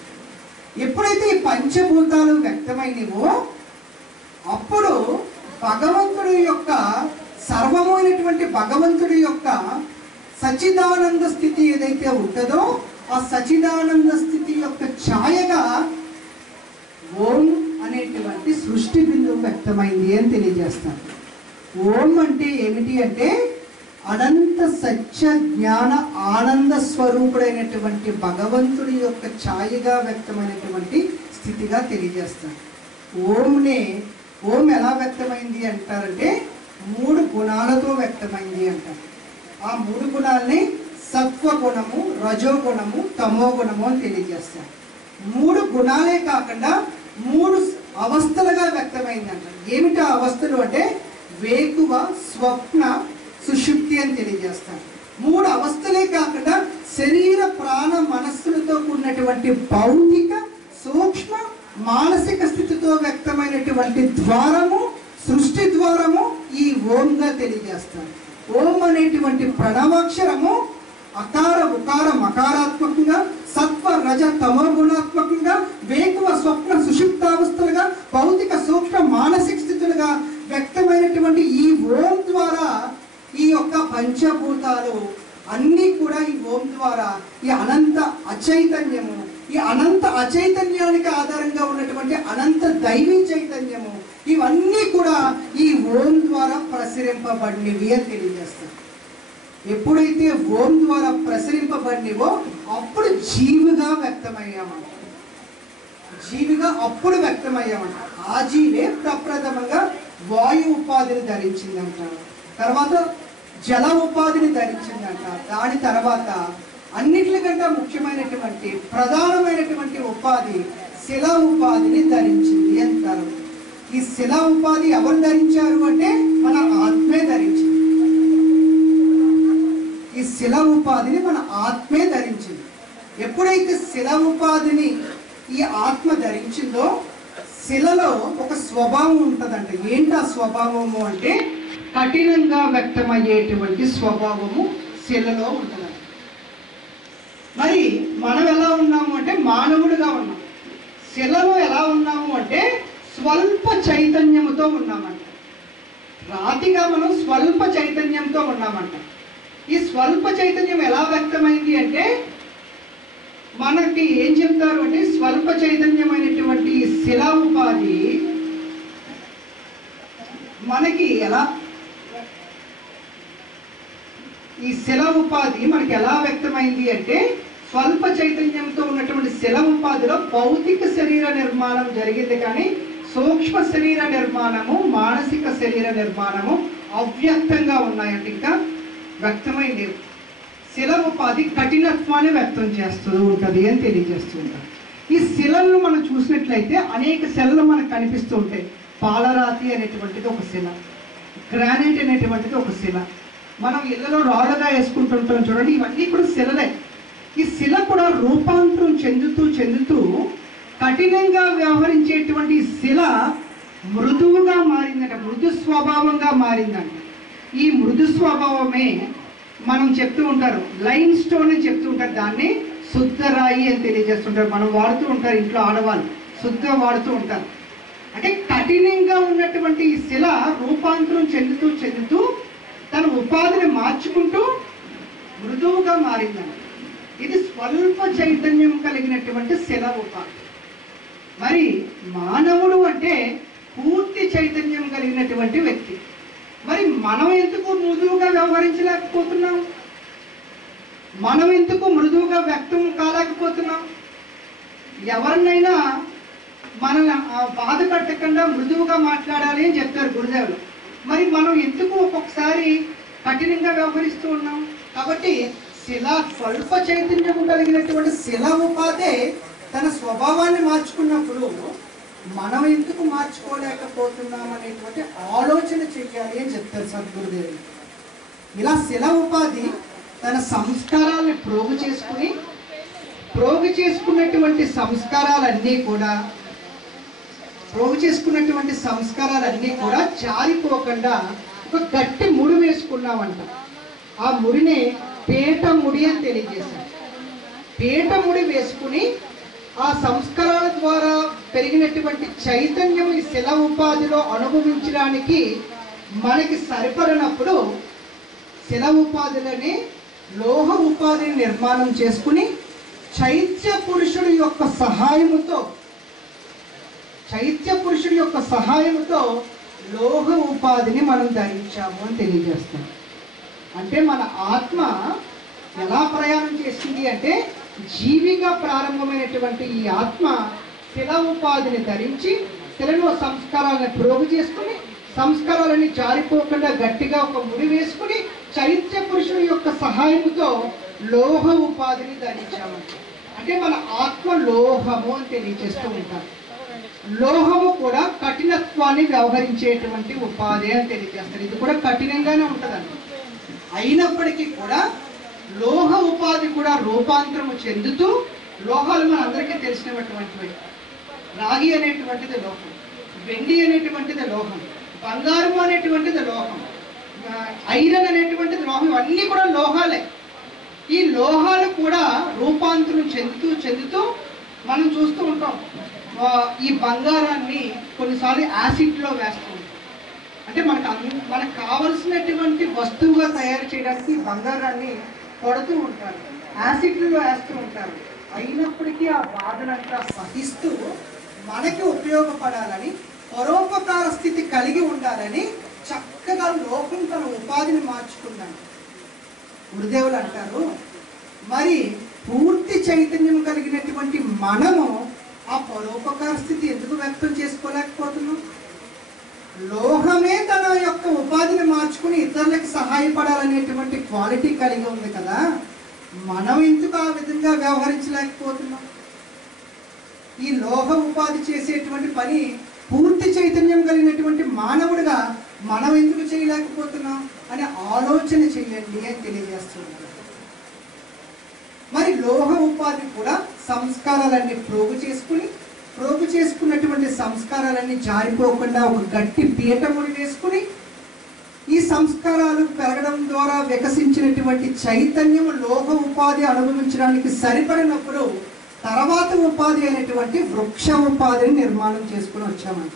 ఎప్పుడైతే ఈ పంచభూతాలు వ్యక్తమైనవో అప్పుడు భగవంతుడి యొక్క సర్వమైనటువంటి భగవంతుడి యొక్క సచిదానంద స్థితి ఏదైతే ఉంటుందో ఆ సచిదానంద స్థితి యొక్క ఛాయగా ఓం అనేటువంటి సృష్టి బిందువు వ్యక్తమైంది అని తెలియజేస్తాను. ఓం అంటే ఏమిటి అంటే అనంత సత్య జ్ఞాన ఆనంద స్వరూపుడైనటువంటి భగవంతుడి యొక్క ఛాయగా వ్యక్తమైనటువంటి స్థితిగా తెలియజేస్తాను. ఓం ఎలా వ్యక్తమైంది అంటారంటే 3 గుణాలతో వ్యక్తమైంది అంటారు. ఆ 3 గుణాలని సత్వగుణము, రజోగుణము, తమో గుణము అని తెలియజేస్తారు. 3 గుణాలే కాకుండా 3 అవస్థలుగా వ్యక్తమైంది అంటారు. ఏమిటి ఆ అవస్థలు అంటే వేకువ, స్వప్న, సుషుప్తి అని తెలియజేస్తారు. 3 అవస్థలే కాకుండా శరీర ప్రాణ మనస్సులతో కూడినటువంటి భౌతిక సూక్ష్మ మానసిక స్థితితో వ్యక్తమైనటువంటి ద్వారము, సృష్టి ద్వారము ఈ ఓంగా తెలియజేస్తారు. ఓం అనేటువంటి ప్రణవాక్షరము అకార ఉకార మకారాత్మకంగా, సత్వ రజ తమో గుణాత్మకంగా, వేకువ స్వప్న సుషుప్తావస్థలుగా, భౌతిక సూక్ష్మ మానసిక స్థితులుగా వ్యక్తమైనటువంటి ఈ ఓం ద్వారా ఈ యొక్క పంచభూతాలు అన్నీ కూడా ఈ ఓం ద్వారా ఈ అనంత అచైతన్యము, ఈ అనంత అచైతన్యానికి ఆధారంగా ఉన్నటువంటి అనంత దైవీ చైతన్యము ఇవన్నీ కూడా ఈ ఓం ద్వారా ప్రసరింపబడినవి అని తెలియజేస్తారు. ఎప్పుడైతే ఓం ద్వారా ప్రసరింపబడినవో అప్పుడు జీవిగా వ్యక్తమయ్యామంట. జీవిగా అప్పుడు వ్యక్తమయ్యామంట. ఆ జీవే ప్రప్రథమంగా వాయు ఉపాధిని ధరించిందంట, తర్వాత జల ఉపాధిని ధరించిందంట, దాని తర్వాత అన్నిటికంటే ముఖ్యమైనటువంటి ప్రధానమైనటువంటి ఉపాధి శిలా ఉపాధిని ధరించింది అంటారు. ఈ శిలా ఉపాధి ఎవరు ధరించారు అంటే మన ఆత్మే ధరించింది. ఈ శిలా ఉపాధిని మన ఆత్మే ధరించింది. ఎప్పుడైతే శిలా ఉపాధిని ఈ ఆత్మ ధరించిందో శిలలో ఒక స్వభావం ఉంటుందంట. ఏంటి ఆ స్వభావము అంటే కఠినంగా వ్యక్తమయ్యేటువంటి స్వభావము శిలలో ఉంటుందంట. మరి మనం ఎలా ఉన్నాము అంటే మానవుడిగా ఉన్నాం. శిలలో ఎలా ఉన్నాము అంటే స్వల్ప చైతన్యముతో ఉన్నామంట. రాతిగా మనం స్వల్ప చైతన్యంతో ఉన్నామంట. ఈ స్వల్ప చైతన్యం ఎలా వ్యక్తమైంది అంటే మనకి ఏం చెప్తారు అంటే స్వల్ప చైతన్యమైనటువంటి శిలా ఉపాధి మనకి ఎలా, ఈ శిలా ఉపాధి మనకి ఎలా వ్యక్తమైంది అంటే స్వల్ప చైతన్యంతో ఉన్నటువంటి శిలా ఉపాధిలో భౌతిక శరీర నిర్మాణం జరిగింది, కానీ సూక్ష్మ శరీర నిర్మాణము, మానసిక శరీర నిర్మాణము అవ్యక్తంగా ఉన్నాయంటే ఇంకా వ్యక్తమై లేవు. శిల ఉపాధి కఠినత్వాన్ని వ్యక్తం చేస్తూ ఉంటుంది అని తెలియజేస్తూ ఉంటారు. ఈ శిలను మనం చూసినట్లయితే అనేక శిలలు మనకు కనిపిస్తూ ఉంటాయి. పాలరాతి అనేటువంటిది ఒక శిల, గ్రానైట్ అనేటువంటిది ఒక శిల, మనం ఇళ్లలో రాళ్ళగా వేసుకుంటుంటాం చూడండి, ఇవన్నీ కూడా శిలలే. ఈ శిల కూడా రూపాంతరం చెందుతూ కఠినంగా వ్యవహరించేటువంటి శిల మృదువుగా మారిందంట, మృదు స్వభావంగా మారిందంట. ఈ మృదు స్వభావమే మనం చెప్తూ ఉంటారు లైమ్ స్టోన్ అని చెప్తూ ఉంటారు, దాన్ని శుద్ధ రాయి అని తెలియజేస్తుంటారు. మనం వాడుతూ ఉంటారు, ఇంట్లో ఆడవాళ్ళు శుద్ధ వాడుతూ ఉంటారు. అంటే కఠినంగా ఉన్నటువంటి ఈ శిల రూపాంతరం చెందుతూ తన ఉపాధిని మార్చుకుంటూ మృదువుగా మారిందంట. ఇది స్వల్ప చైతన్యం కలిగినటువంటి శిల ఉపాధి. మరి మానవుడు అంటే పూర్తి చైతన్యం కలిగినటువంటి వ్యక్తి. మరి మనం ఎందుకు మృదువుగా వ్యవహరించలేకపోతున్నాం? మనం ఎందుకు మృదువుగా వ్యక్తం కాలేకపోతున్నాం? ఎవరినైనా మనల్ని బాధ పెట్టకుండా మృదువుగా మాట్లాడాలి అని చెప్తారు గురుదేవులు. మరి మనం ఎందుకు ఒక్కొక్కసారి కఠినంగా వ్యవహరిస్తూ ఉన్నాం? కాబట్టి శిలా స్వల్ప చైతన్యం కలిగినటువంటి శిలా ఉపాధి తన స్వభావాన్ని మార్చుకున్నప్పుడు మనం ఎందుకు మార్చుకోలేకపోతున్నాం అనేటువంటి ఆలోచన చెయ్యాలి అని చెప్తారు సద్గురుదేవులు. ఇలా శిలా ఉపాధి తన సంస్కారాలను ప్రోగు చేసుకున్నటువంటి సంస్కారాలన్నీ కూడా జారిపోకుండా ఒక గట్టి ముడి వేసుకున్నామంట. ఆ ముడిని పీఠముడి అని తెలియజేశారు. పీఠముడి వేసుకుని ఆ సంస్కారాల ద్వారా పెరిగినటువంటి చైతన్యం ఈ శిల ఉపాధిలో అనుభవించడానికి మనకి సరిపడినప్పుడు శిల ఉపాధిలోనే లోహ ఉపాధిని నిర్మాణం చేసుకుని చైత్య పురుషుడి యొక్క సహాయముతో లోహ ఉపాధిని మనం ధరించాము అని తెలియజేస్తాం. అంటే మన ఆత్మ ఎలా ప్రయాణం చేసింది అంటే, జీవిగా ప్రారంభమైనటువంటి ఈ ఆత్మ శిల ఉపాధిని ధరించి శిలలో సంస్కారాలను ప్రోగు చేసుకుని సంస్కారాలని జారిపోకుండా గట్టిగా ఒక ముడి వేసుకుని చైత్య పురుషుని యొక్క సహాయంతో లోహ ఉపాధిని ధరించామంట. అంటే మన ఆత్మ లోహము అని తెలియజేస్తూ ఉంటారు. లోహము కూడా కఠినత్వాన్ని వ్యవహరించేటువంటి ఉపాధి అని తెలియజేస్తారు. ఇది కూడా కఠినంగానే ఉంటుందండి. అయినప్పటికీ కూడా లోహ ఉపాధి కూడా రూపాంతరము చెందుతూ, లోహాలు మన అందరికీ తెలిసినటువంటివి. రాగి అనేటువంటిది లోహం, వెండి అనేటువంటిది లోహం, బంగారం అనేటువంటిది లోహం, ఐరన్ అనేటువంటిది లోహం. ఇవన్నీ కూడా లోహాలే. ఈ లోహాలు కూడా రూపాంతరం చెందుతూ మనం చూస్తూ ఉంటాం. ఈ బంగారాన్ని కొన్నిసార్లు యాసిడ్లో వేస్తూ ఉంటాం. అంటే మనకు కావలసినటువంటి వస్తువుగా తయారు చేయడానికి ఈ బంగారాన్ని కొడుతూ ఉంటారు, యాసిడ్లో వేస్తూ ఉంటారు. అయినప్పటికీ ఆ బాధనంతా సహిస్తూ మనకి ఉపయోగపడాలని, పరోపకార స్థితి కలిగి ఉండాలని చక్కగా లోకం తన ఉపాధిని మార్చుకున్నాడు. గురుదేవులు అంటారు, మరి పూర్తి చైతన్యం కలిగినటువంటి మనము ఆ పరోపకార స్థితి ఎందుకు వ్యక్తం చేసుకోలేకపోతున్నాం? లోహమే తన యొక్క ఉపాధిని మార్చుకుని ఇతరులకు సహాయపడాలనేటువంటి క్వాలిటీ కలిగి ఉంది కదా, మనం ఎందుకు ఆ విధంగా వ్యవహరించలేకపోతున్నాం? ఈ లోహ ఉపాధి చేసేటువంటి పని పూర్తి చైతన్యం కలిగినటువంటి మానవుడిగా మనం ఎందుకు చేయలేకపోతున్నాం అనే ఆలోచన చేయండి అని తెలియజేస్తున్నారు. మరి లోహ ఉపాధి కూడా సంస్కారాలన్నీ ప్రోగు చేసుకున్నటువంటి సంస్కారాలన్నీ జారిపోకుండా ఒక గట్టి పీఠముడి వేసుకుని, ఈ సంస్కారాలు పెరగడం ద్వారా వికసించినటువంటి చైతన్యం లోహ ఉపాధి అనుభవించడానికి సరిపడినప్పుడు తర్వాత ఉపాధి అయినటువంటి వృక్ష ఉపాధిని నిర్మాణం చేసుకుని వచ్చామంట.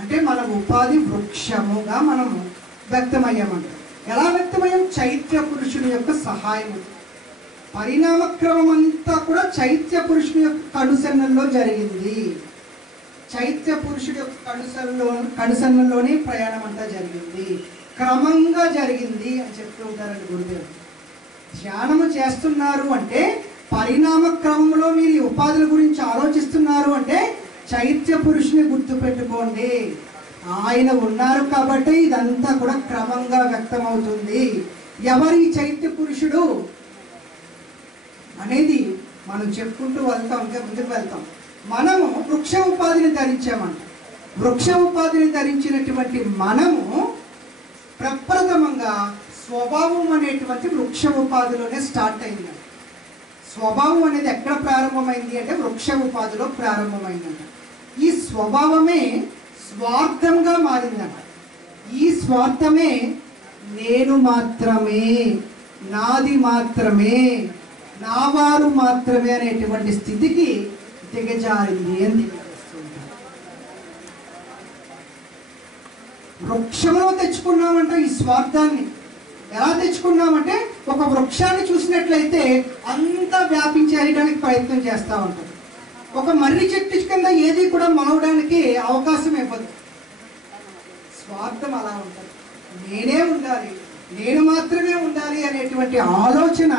అంటే మన ఉపాధి వృక్షముగా మనము వ్యక్తమయ్యామంట. ఎలా వ్యక్తమయ్యాం? చైత్య పురుషుని యొక్క సహాయము. పరిణామక్రమం అంతా కూడా చైత్య పురుషుని యొక్క కనుసన్నల్లో జరిగింది. చైత్య పురుషుడి యొక్క కనుసన్నల్లోనే ప్రయాణం అంతా జరిగింది, క్రమంగా జరిగింది అని చెప్తూ ఉంటారండి గురుదేవుడు. ధ్యానము చేస్తున్నారు అంటే, పరిణామ క్రమంలో మీరు ఈ ఉపాధుల గురించి ఆలోచిస్తున్నారు అంటే చైత్య పురుషుని గుర్తుపెట్టుకోండి. ఆయన ఉన్నారు కాబట్టి ఇదంతా కూడా క్రమంగా వ్యక్తమవుతుంది. ఎవరి చైత్య పురుషుడు అనేది మనం చెప్పుకుంటూ వెళ్తాం, ఇంకా ముందుకు వెళ్తాం. మనము వృక్ష ఉపాధిని ధరించామంట. వృక్ష ఉపాధిని ధరించినటువంటి మనము ప్రప్రథమంగా స్వభావం అనేటువంటి వృక్ష ఉపాధిలోనే స్టార్ట్ అయింది. స్వభావం అనేది ఎక్కడ ప్రారంభమైంది అంటే వృక్ష ఉపాధిలో ప్రారంభమైందంట. ఈ స్వభావమే స్వార్థంగా మారిందంట. ఈ స్వార్థమే నేను మాత్రమే, నాది మాత్రమే, నా వారు మాత్రమే అనేటువంటి స్థితికి దిగజారింది అని తెలియజేస్తుంటారు. వృక్షంలో తెచ్చుకున్నామంట ఈ స్వార్థాన్ని. ఎలా తెచ్చుకున్నామంటే, ఒక వృక్షాన్ని చూసినట్లయితే అంతా వ్యాపించేయడానికి ప్రయత్నం చేస్తూ ఉంటాం. ఒక మర్రి చెట్టు కింద ఏది కూడా మొలవడానికి అవకాశం ఇవ్వదు. స్వార్థం అలా ఉంటుంది. నేనే ఉండాలి, నేను మాత్రమే ఉండాలి అనేటువంటి ఆలోచన,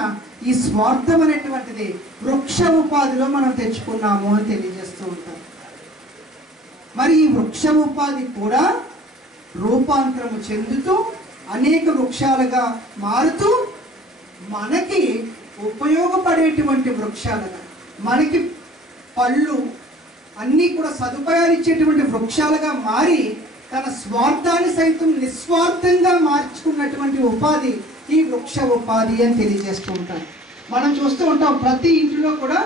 ఈ స్వార్థం అనేటువంటిది వృక్ష ఉపాధిలో మనం తెచ్చుకున్నాము అని తెలియజేస్తూ ఉంటాం. మరి ఈ వృక్ష ఉపాధి కూడా రూపాంతరము చెందుతూ అనేక వృక్షాలుగా మారుతూ మనకి ఉపయోగపడేటువంటి వృక్షాలుగా, మనకి పళ్ళు అన్నీ కూడా సదుపాయాలు ఇచ్చేటువంటి వృక్షాలుగా మారి తన స్వార్థాన్ని సైతం నిస్వార్థంగా మార్చుకున్నటువంటి ఉపాధి ఈ వృక్ష ఉపాధి అని తెలియజేస్తూ ఉంటారు. మనం చూస్తూ ఉంటాం, ప్రతి ఇంటిలో కూడా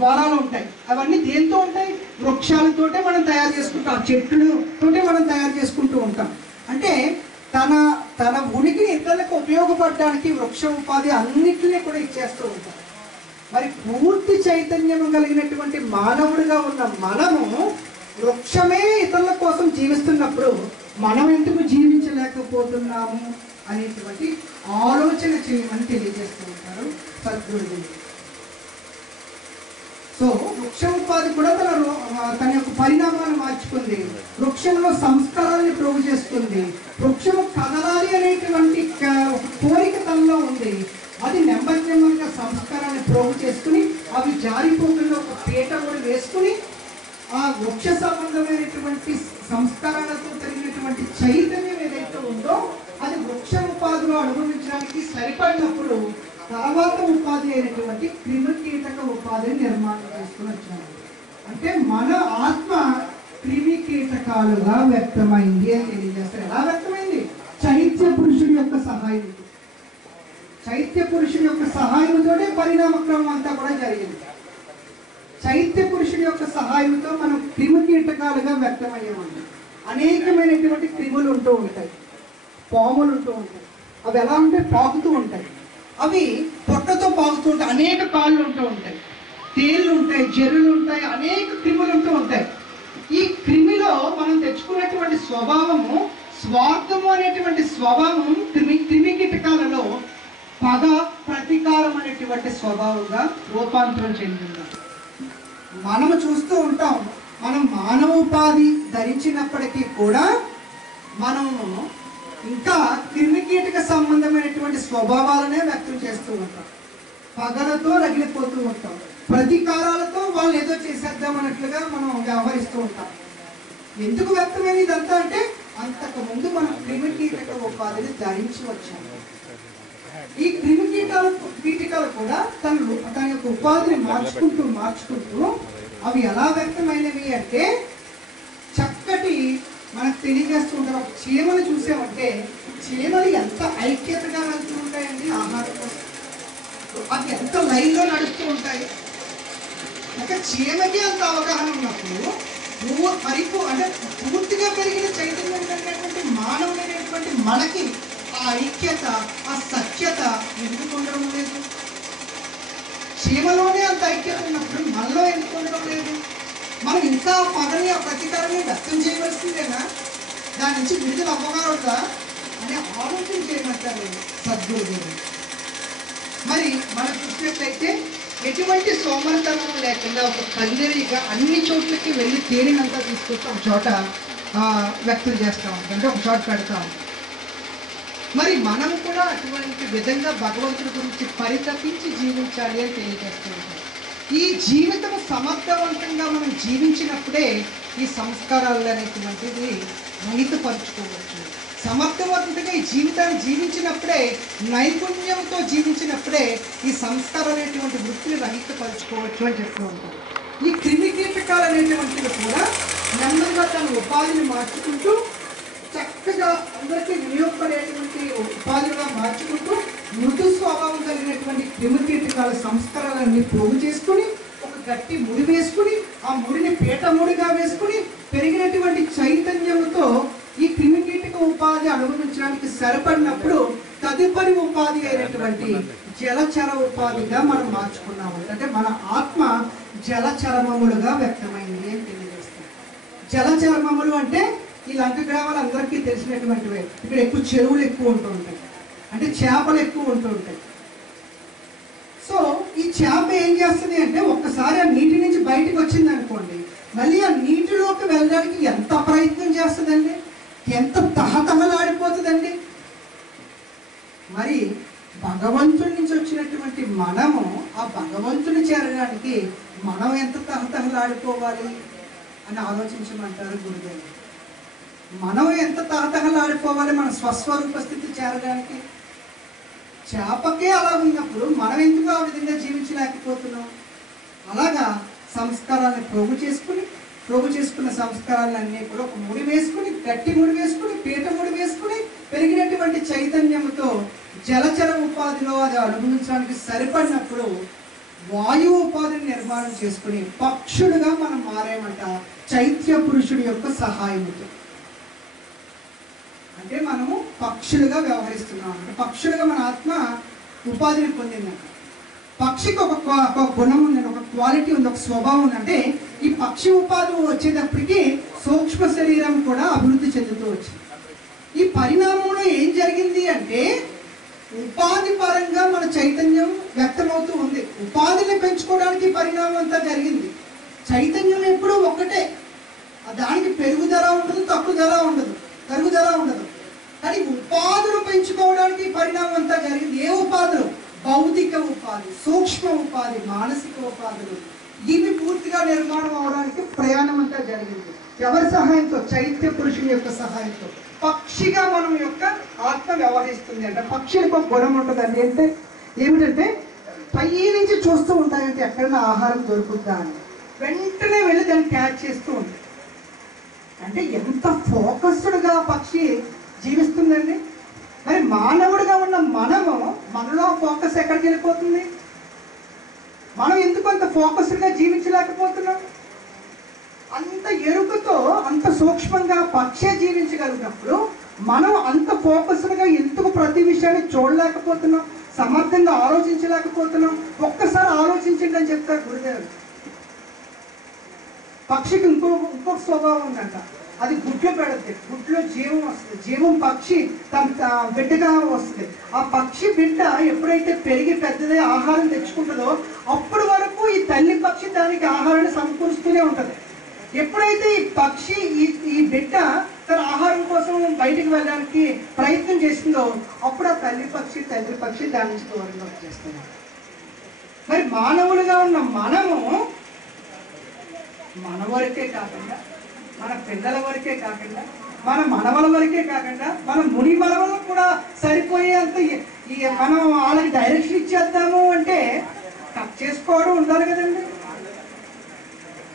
ద్వారాలు ఉంటాయి. అవన్నీ దేంతో ఉంటాయి? వృక్షాలతోటే మనం తయారు చేసుకుంటాం, చెట్లతోటే మనం తయారు చేసుకుంటూ ఉంటాం. అంటే తన తన ఉనికిని ఇతరులకు ఉపయోగపడడానికి వృక్ష ఉపాధి అన్నిటినీ కూడా ఇచ్చేస్తూ ఉంటారు. మరి పూర్తి చైతన్యం కలిగినటువంటి మానవుడిగా ఉన్న మనము వృక్షమే ఇతరుల కోసం జీవిస్తున్నప్పుడు మనం ఎందుకు జీవించలేకపోతున్నాము అనేటువంటి ఆలోచన చేయమని తెలియజేస్తూ ఉంటారు సద్గురువులు. సో వృక్ష ఉపాధి కూడా తన యొక్క పరిణామాన్ని మార్చుకుంది. వృక్షంలో సంస్కారాన్ని ప్రోగు చేస్తుంది. వృక్షము కదలాలి అనేటువంటి కోరిక తనలో ఉంది. అది నెమ్మదిగా సంస్కారాన్ని ప్రోగు చేసుకుని అవి జారిపోకుండా ఒక పీట కూడా వేసుకుని ఆ వృక్ష సంబంధమైనటువంటి సంస్కారాలతో కలిగినటువంటి చైతన్యం ఏదైతే ఉందో అది వృక్ష ఉపాధిలో అనుభవించడానికి సరిపడినప్పుడు తర్వాత ఉపాధి అయినటువంటి క్రిమికీటక ఉపాధిని నిర్మాణం చేసుకుని వచ్చారు. అంటే మన ఆత్మ క్రిమి కీటకాలుగా వ్యక్తమైంది అని తెలియజేస్తారు. ఎలా వ్యక్తమైంది? చైత్య పురుషుడి యొక్క సహాయం. చైత్య పురుషుడి యొక్క సహాయంతోనే పరిణామక్రమం అంతా కూడా జరిగింది. చైత్య పురుషుడి యొక్క సహాయంతో మనం క్రిమి కీటకాలుగా వ్యక్తమయ్యామండి. అనేకమైనటువంటి క్రిములు ఉంటూ ఉంటాయి, పాములు ఉంటూ ఉంటాయి. అవి ఎలా ఉంటే పాకుతూ ఉంటాయి. అవి పొట్టతో పాకుతూ ఉంటాయి. అనేక కాళ్ళు ఉంటూ ఉంటాయి, తేళ్ళు ఉంటాయి, జర్రులు ఉంటాయి, అనేక క్రిములు ఉంటూ ఉంటాయి. ఈ క్రిమిలో మనం తెచ్చుకున్నటువంటి స్వభావము, స్వార్థము అనేటువంటి స్వభావం క్రిమి కీటకాలలో పగ, ప్రతీకారం అనేటువంటి స్వభావంగా రూపాంతరం చెందింది. మనము చూస్తూ ఉంటాం. మనం మానవ ఉపాధి ధరించినప్పటికీ కూడా మనము ఇంకా క్రిమికీటక సంబంధమైనటువంటి స్వభావాలనే వ్యక్తం చేస్తూ ఉంటాం. పగలతో రగిలిపోతూ ఉంటాం. ప్రతీకారాలతో వాళ్ళు ఏదో చేసేద్దాం అన్నట్లుగా మనం వ్యవహరిస్తూ ఉంటాం. ఎందుకు వ్యక్తమైంది ఇదంతా అంటే అంతకుముందు మనం క్రిమికీటక ఉపాధిని ధరించి వచ్చాము. ఈ కీటకాలు కూడా తన యొక్క ఉపాధిని మార్చుకుంటూ అవి ఎలా వ్యక్తమైనవి అంటే చక్కటి మనకు తెలియజేస్తూ ఉంటారు. ఒక చీమలు చూసామంటే చీమలు ఎంత ఐక్యతగా వెళ్తూ ఉంటాయండి ఆహారం కోసం. అవి ఎంత లైన్లో నడుస్తూ ఉంటాయి. ఒక చీమకి అంత అవగాహన ఉన్నప్పుడు అంటే పూర్తిగా పెరిగిన చైతన్యం కలిగినటువంటి మానవుడైనటువంటి మనకి ఆ ఐక్యత, ఆ సఖ్యత ఎందుకు ఉండడం లేదు? చీమలోనే అంత ఐక్యత ఉన్నప్పుడు మనలో ఎందుకు ఉండడం లేదు? మనం ఇంకా పగని, ఆ ప్రతీకారాన్ని వ్యక్తం చేయవలసిందేనా? దాని నుంచి విడుదల అవ్వగలదా అనే ఆలోచన చేయమంటారు సద్గురువులు. మరి మనం చూసినట్లయితే ఎటువంటి సోమరితనం లేకుండా ఒక కందిరీగా అన్ని చోట్లకి వెళ్ళి తేలినంతా తీసుకొచ్చి ఒక చోట వ్యక్తం చేస్తూ ఉంటాం, అంటే ఒక చోట పెడతాం. మరి మనం కూడా అటువంటి విధంగా భగవంతుడి గురించి పరితపించి జీవించాలి అని తెలియజేస్తూ ఉంటాం. ఈ జీవితం సమర్థవంతంగా మనం జీవించినప్పుడే ఈ సంస్కారాలు అనేటువంటిది రహితపరుచుకోవచ్చు. సమర్థవంతంగా ఈ జీవితాన్ని జీవించినప్పుడే, నైపుణ్యంతో జీవించినప్పుడే ఈ సంస్కారం అనేటువంటి వృత్తిని రహితపరుచుకోవచ్చు అని చెప్తూ ఉంటాం. ఈ క్రిమి కీటకాలు అనేటువంటివి కూడా నెమ్మదిగా తన ఉపాధిని మార్చుకుంటూ చక్కగా అందరికీ వినియోగపడేటువంటి ఉపాధిగా మార్చుకుంటూ మృదు స్వభావం కలిగినటువంటి క్రిమి కీటకాల సంస్కారాలన్నీ పోగు చేసుకుని ఒక గట్టి ముడి వేసుకుని ఆ ముడిని పీట ముడిగా వేసుకుని పెరిగినటువంటి చైతన్యంతో ఈ క్రిమి కీటక ఉపాధి అనుభవించడానికి సరిపడినప్పుడు తదుపరి ఉపాధి అయినటువంటి జలచర ఉపాధిగా మనం మార్చుకున్నాము. అంటే మన ఆత్మ జలచరమములుగా వ్యక్తమైంది అని తెలియజేస్తాం. జలచరమములు అంటే ఈ లంక గ్రామాలు అందరికీ తెలిసినటువంటివే. ఇక్కడ ఎక్కువ చెరువులు ఎక్కువ ఉంటూ ఉంటాయి, అంటే చేపలు ఎక్కువ ఉంటూ ఉంటాయి. సో ఈ చేప ఏం చేస్తుంది అంటే ఒక్కసారి ఆ నీటి నుంచి బయటకు వచ్చింది అనుకోండి, మళ్ళీ ఆ నీటిలోకి వెళ్ళడానికి ఎంత ప్రయత్నం చేస్తుందండి, ఎంత తహతహలాడిపోతుందండి. మరి భగవంతుడి నుంచి వచ్చినటువంటి మనము ఆ భగవంతుని చేరడానికి మనం ఎంత తహతహలాడిపోవాలి అని ఆలోచించమంటారు గురుదేవుడు. మనం ఎంత తహతహలాడిపోవాలి మన స్వస్వరూప స్థితి చేరడానికి? చేపకే అలా ఉన్నప్పుడు మనం ఎందుకు ఆ విధంగా జీవించలేకపోతున్నాం? అలాగా సంస్కారాన్ని ప్రోగు చేసుకున్న సంస్కారాలన్నీ కూడా ఒక ముడి వేసుకుని, గట్టి ముడి వేసుకుని, పీట ముడి వేసుకుని పెరిగినటువంటి చైతన్యంతో జలచర ఉపాధిలో అది అనుభవించడానికి సరిపడినప్పుడు వాయు ఉపాధిని నిర్మాణం చేసుకుని పక్షుడుగా మనం మారేమంట చైత్య పురుషుడి యొక్క సహాయంతో. అంటే మనము పక్షులుగా వ్యవహరిస్తున్నాం. పక్షులుగా మన ఆత్మ ఉపాధిని పొందిందంట. పక్షికి ఒక గుణం ఉందండి, ఒక క్వాలిటీ ఉంది, ఒక స్వభావం ఉంది. అంటే ఈ పక్షి ఉపాధి వచ్చేటప్పటికి సూక్ష్మ శరీరం కూడా అభివృద్ధి చెందుతూ వచ్చింది. ఈ పరిణామంలో ఏం జరిగింది అంటే ఉపాధి పరంగా మన చైతన్యం వ్యక్తమవుతూ ఉంది. ఉపాధిని పెంచుకోవడానికి పరిణామం అంతా జరిగింది. చైతన్యం ఎప్పుడూ ఒక్కటే, దానికి పెరుగుదల ఉండదు, తక్కువదల ఉండదు, తరుగుదల ఉండదు. కానీ ఉపాధులు పెంచుకోవడానికి పరిణామం అంతా జరిగింది. ఏ ఉపాధులు? భౌతిక ఉపాధి, సూక్ష్మ ఉపాధి, మానసిక ఉపాధులు, ఇవి పూర్తిగా నిర్మాణం అవడానికి ప్రయాణం అంతా జరిగింది. ఎవరి సహాయంతో? చైత్య పురుషుని యొక్క సహాయంతో. పక్షిగా మనం యొక్క ఆత్మ వ్యవహరిస్తుంది అంట. పక్షులకు ఒక గుణం ఉంటుందండి. అంటే ఏమిటంటే పై నుంచి చూస్తూ ఉంటాయంటే ఎక్కడైనా ఆహారం దొరుకుతుందా అని వెంటనే వెళ్ళి దాన్ని క్యాచ్ చేస్తూ ఉంటాయి. అంటే ఎంత ఫోకస్డ్గా పక్షి జీవిస్తుందండి. మరి మానవుడిగా ఉన్న మనలో ఫోకస్ ఎక్కడికి వెళ్ళిపోతుంది? మనం ఎందుకు అంత ఫోకస్డ్గా జీవించలేకపోతున్నాం? అంత ఎరుకతో అంత సూక్ష్మంగా పక్షే జీవించగలిగినప్పుడు మనం అంత ఫోకస్డ్గా ఎందుకు ప్రతి విషయాన్ని చూడలేకపోతున్నాం, సమర్థంగా ఆలోచించలేకపోతున్నాం? ఒక్కసారి ఆలోచించండి అని చెప్తారు గురుదేవుడు. పక్షికి ఇంకొక స్వభావం ఉందంట. అది గుడ్లు పెడుతుంది, గుడ్లో జీవం వస్తుంది. జీవం పక్షి తన బిడ్డగా వస్తుంది. ఆ పక్షి బిడ్డ ఎప్పుడైతే పెరిగి పెద్దదై ఆహారం తెచ్చుకుంటుందో అప్పటి వరకు ఈ తల్లి పక్షి దానికి ఆహారాన్ని సమకూరుస్తూనే ఉంటుంది. ఎప్పుడైతే ఈ పక్షి ఈ బిడ్డ తన ఆహారం కోసం బయటికి వెళ్ళడానికి ప్రయత్నం చేస్తుందో అప్పుడు ఆ తండ్రి పక్షి దాని నుంచి దూరంగా వచ్చేస్తుంది. మరి మానవులుగా ఉన్న మనము మన వరకే కాకుండా, మన పిల్లల వరకే కాకుండా, మన మనవల వరకే కాకుండా, మన ముని మనవలకు కూడా సరిపోయేంత మనం వాళ్ళకి డైరెక్షన్ ఇచ్చేద్దాము అంటే కట్ చేసుకోవడం ఉండాలి కదండి.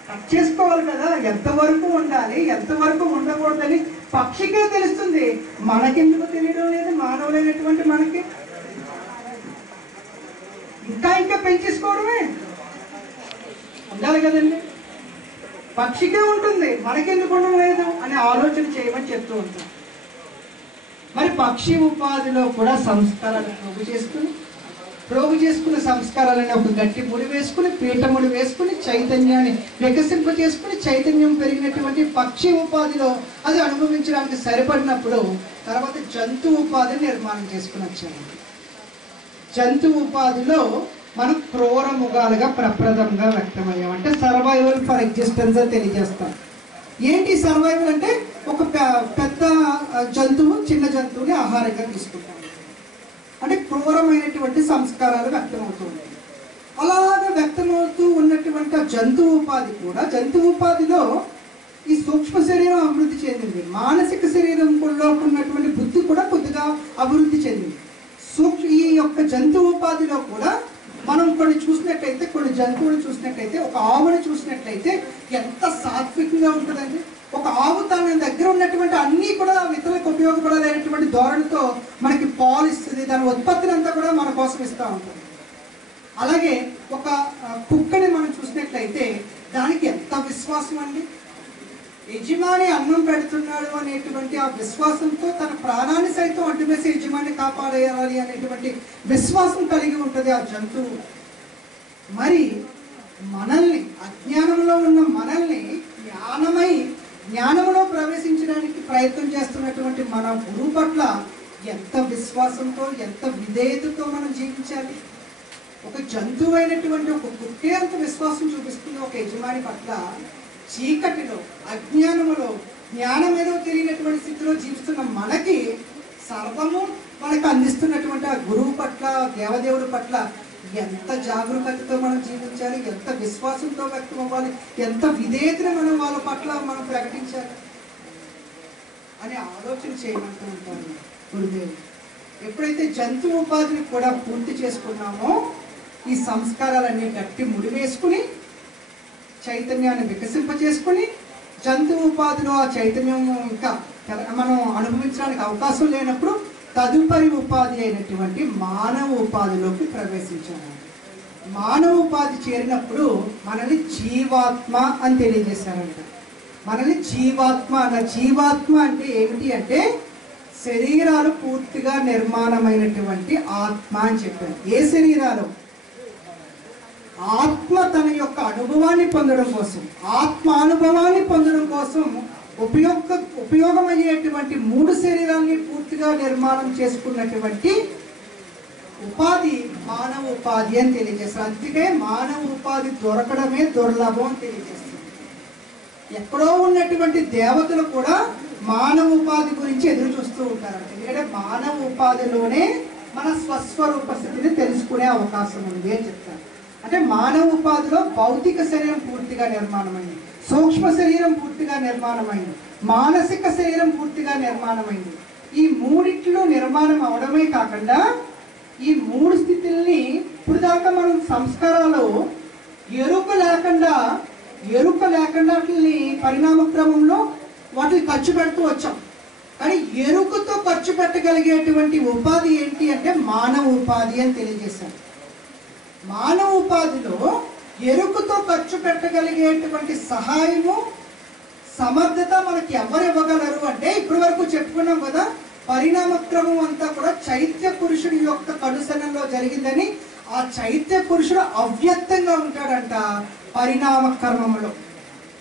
కట్ చేసుకోవాలి కదా, ఎంతవరకు ఉండాలి, ఎంతవరకు ఉండకూడదని పక్షికే తెలుస్తుంది. మనకెందుకు తెలియడం లేదు? మానవులైనటువంటి మనకి ఇంకా పెంచేసుకోవడమే ఉండాలి కదండి. పక్షికే ఉంటుంది, మనకెందుకు ఉండడం లేదు అని ఆలోచన చేయమని చెప్తూ ఉంటాం. మరి పక్షి ఉపాధిలో కూడా సంస్కారాలు ప్రోగు చేసుకున్న సంస్కారాలని ఒక గట్టి ముడి వేసుకుని, పీఠముడి వేసుకుని, చైతన్యాన్ని వికసింప చేసుకుని, చైతన్యం పెరిగినటువంటి పక్షి ఉపాధిలో అది అనుభవించడానికి సరిపడినప్పుడు తర్వాత జంతు ఉపాధిని నిర్మాణం చేసుకుని వచ్చాము. జంతు ఉపాధిలో మనం క్రూర ముఖాలుగా ప్రప్రదంగా వ్యక్తమయ్యాం. అంటే సర్వైవల్ ఫర్ ఎగ్జిస్టెన్స్ అని తెలియజేస్తాం. ఏంటి సర్వైవల్ అంటే? ఒక పెద్ద జంతువు చిన్న జంతువుని ఆహారంగా తీసుకుంటాం. అంటే క్రూరమైనటువంటి సంస్కారాలు వ్యక్తమవుతూ ఉన్నాయి. అలాగా వ్యక్తమవుతూ ఉన్నటువంటి జంతు ఉపాధి కూడా, జంతు ఉపాధిలో ఈ సూక్ష్మ శరీరం అభివృద్ధి చెందింది. మానసిక శరీరంలో ఉన్నటువంటి బుద్ధి కూడా కొద్దిగా అభివృద్ధి చెందింది. ఈ యొక్క జంతు ఉపాధిలో కూడా మనం కొన్ని చూసినట్టయితే, కొన్ని జంతువులు చూసినట్టయితే, ఒక ఆవుని చూసినట్లయితే ఎంత సాత్వికంగా ఉంటుందండి. ఒక ఆవు తన దగ్గర ఉన్నటువంటి అన్నీ కూడా ఇతరులకు ఉపయోగపడలేనటువంటి ధోరణితో మనకి పాలు ఇస్తుంది. దాని ఉత్పత్తిని అంతా కూడా మన కోసం ఇస్తూ ఉంటుంది. అలాగే ఒక కుక్కని మనం చూసినట్లయితే దానికి ఎంత విశ్వాసం అండి. యజమాని అన్నం పెడుతున్నాడు అనేటువంటి ఆ విశ్వాసంతో తన ప్రాణాన్ని సైతం అడ్డువేసి యజమాని కాపాడేయాలి అనేటువంటి విశ్వాసం కలిగి ఉంటుంది ఆ జంతువు. మరి మనల్ని, అజ్ఞానంలో ఉన్న మనల్ని జ్ఞానంలో ప్రవేశించడానికి ప్రయత్నం చేస్తున్నటువంటి మన గురువు పట్ల ఎంత విశ్వాసంతో, ఎంత విధేయతతో మనం జీవించాలి. ఒక జంతువు అయినటువంటి ఒక కుక్కే అంత విశ్వాసం చూపిస్తుంది ఒక యజమాని పట్ల. చీకటిలో, అజ్ఞానములో, జ్ఞానం ఏదో తెలియనటువంటి స్థితిలో జీవిస్తున్న మనకి సర్వము మనకు అందిస్తున్నటువంటి ఆ గురువు పట్ల, దేవదేవుడి పట్ల ఎంత జాగరూకతతో మనం జీవించాలి, ఎంత విశ్వాసంతో వ్యక్తం అవ్వాలి, ఎంత విధేయతను మనం వాళ్ళ పట్ల మనం ప్రకటించాలి అని ఆలోచన చేయమంటూ ఉంటారు గురుదేవుడు. ఎప్పుడైతే జంతు ఉపాధిని కూడా పూర్తి చేసుకున్నామో ఈ సంస్కారాలన్నీ గట్టి ముడివేసుకుని, చైతన్యాన్ని వికసింపచేసుకుని, జంతు ఉపాధిలో ఆ చైతన్యం ఇంకా మనం అనుభవించడానికి అవకాశం లేనప్పుడు తదుపరి ఉపాధి అయినటువంటి మానవ ఉపాధిలోకి ప్రవేశించాము. మానవ ఉపాధి చేరినప్పుడు మనల్ని జీవాత్మ అని తెలియజేశారంట. మనల్ని జీవాత్మ అంటే ఏమిటి అంటే శరీరాలు పూర్తిగా నిర్మాణమైనటువంటి ఆత్మ అని చెప్పారు. ఏ శరీరాలు? ఆత్మ తన యొక్క అనుభవాన్ని పొందడం కోసం, ఆత్మ అనుభవాన్ని పొందడం కోసం ఉపయోగమయ్యేటువంటి 3 శరీరాల్ని పూర్తిగా నిర్మాణం చేసుకున్నటువంటి ఉపాధి మానవ ఉపాధి అని తెలియజేస్తారు. అందుకే మానవ ఉపాధి దొరకడమే దుర్లభం అని తెలియజేస్తారు. ఎక్కడో ఉన్నటువంటి దేవతలు కూడా మానవ ఉపాధి గురించి ఎదురు చూస్తూ ఉంటారంట. ఎందుకంటే మానవ ఉపాధిలోనే మన స్వస్వరూప స్థితిని తెలుసుకునే అవకాశం ఉంది అని చెప్తారు. అంటే మానవ ఉపాధిలో భౌతిక శరీరం పూర్తిగా నిర్మాణమైంది, సూక్ష్మ శరీరం పూర్తిగా నిర్మాణమైంది, మానసిక శరీరం పూర్తిగా నిర్మాణమైంది. ఈ మూడిట్లో నిర్మాణం అవడమే కాకుండా ఈ 3 స్థితుల్ని ఇప్పుడు దాకా మనం సంస్కారాలు ఎరుక లేకుండా వాటిని పరిణామ క్రమంలో వాటిని ఖర్చు పెడుతూ వచ్చాం. కానీ ఎరుకతో ఖర్చు పెట్టగలిగేటువంటి ఉపాధి ఏంటి అంటే మానవ ఉపాధి అని తెలియజేశారు. మానవ ఉపాధిలో ఎరుకతో ఖర్చు పెట్టగలిగేటువంటి సహాయము, సమర్థత మనకి ఎవరు ఇవ్వగలరు అంటే ఇప్పటి వరకు చెప్పుకున్నాం కదా, పరిణామ క్రమం అంతా కూడా చైత్య పురుషుడి యొక్క కనుసరణలో జరిగిందని. ఆ చైత్య పురుషుడు అవ్యక్తంగా ఉంటాడంట పరిణామ క్రమంలో.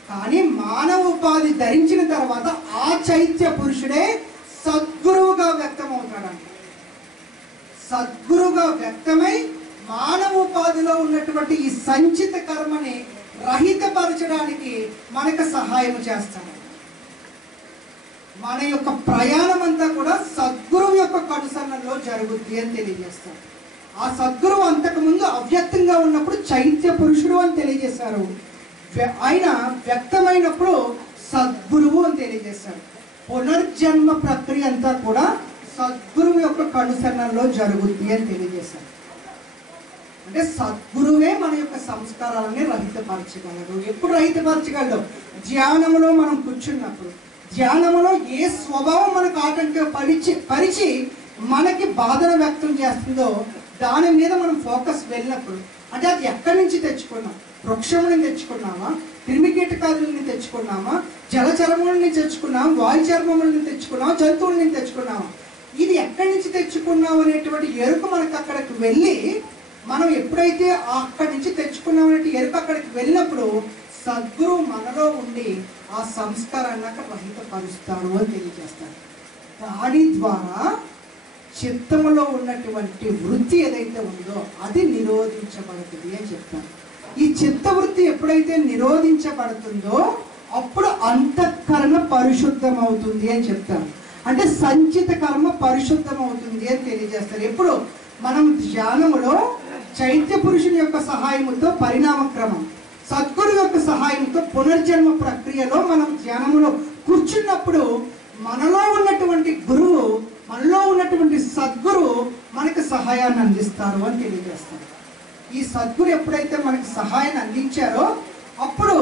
కానీ మానవ ఉపాధి ధరించిన తర్వాత ఆ చైత్య పురుషుడే సద్గురువుగా వ్యక్తమవుతాడంట. సద్గురువుగా వ్యక్తమై మానవ ఉపాధిలో ఉన్నటువంటి ఈ సంచిత కర్మని రహితపరచడానికి మనకు సహాయం చేస్తాడు. మన యొక్క ప్రయాణం అంతా కూడా సద్గురువు యొక్క కనుసరణలో జరుగుద్ది అని తెలియజేస్తారు. ఆ సద్గురువు అంతకుముందు అవ్యక్తంగా ఉన్నప్పుడు చైత్య పురుషుడు అని తెలియజేశారు. ఆయన వ్యక్తమైనప్పుడు సద్గురువు అని తెలియజేశారు. పునర్జన్మ ప్రక్రియ అంతా కూడా సద్గురువు యొక్క కనుసరణలో జరుగుద్ది అని తెలియజేశారు. అంటే సద్గురువే మన యొక్క సంస్కారాలని రహితపరచగలరు. ఎప్పుడు రహితపరచగలరు? ధ్యానంలో మనం కూర్చున్నప్పుడు, ధ్యానంలో ఏ స్వభావం మనకు ఆటంకం పరిచి మనకి బాధను వ్యక్తం చేస్తుందో దాని మీద మనం ఫోకస్ వెళ్ళినప్పుడు, అంటే అది ఎక్కడి నుంచి తెచ్చుకున్నాం? వృక్షములను తెచ్చుకున్నామా, క్రిమికీటకాదులని తెచ్చుకున్నామా, జలచరములని తెచ్చుకున్నామా, వాయు చర్మములను తెచ్చుకున్నామా, జంతువులని తెచ్చుకున్నామా, ఇది ఎక్కడి నుంచి తెచ్చుకున్నాం అనేటువంటి ఎరుక మనకు అక్కడికి వెళ్ళి, మనం ఎప్పుడైతే అక్కడి నుంచి తెచ్చుకున్నామనే ఎరుక అక్కడికి వెళ్ళినప్పుడు సద్గురువు మనలో ఉండి ఆ సంస్కారాన్ని అక్కడ రహితపరుస్తాడు అని తెలియజేస్తాడు. దాని ద్వారా చిత్తములో ఉన్నటువంటి వృత్తి ఏదైతే ఉందో అది నిరోధించబడుతుంది అని చెప్తారు. ఈ చిత్తవృత్తి ఎప్పుడైతే నిరోధించబడుతుందో అప్పుడు అంతఃకరణ పరిశుద్ధమవుతుంది అని చెప్తారు. అంటే సంచిత కర్మ పరిశుద్ధమవుతుంది అని తెలియజేస్తారు. ఎప్పుడు మనం ధ్యానములో చైత్య పురుషుని యొక్క సహాయముతో పరిణామ క్రమం, సద్గురు యొక్క సహాయంతో పునర్జన్మ ప్రక్రియలో మనం ధ్యానములో కూర్చున్నప్పుడు మనలో ఉన్నటువంటి గురువు, మనలో ఉన్నటువంటి సద్గురు మనకు సహాయాన్ని అందిస్తారు అని తెలియజేస్తారు. ఈ సద్గురు ఎప్పుడైతే మనకు సహాయాన్ని అందించారో అప్పుడు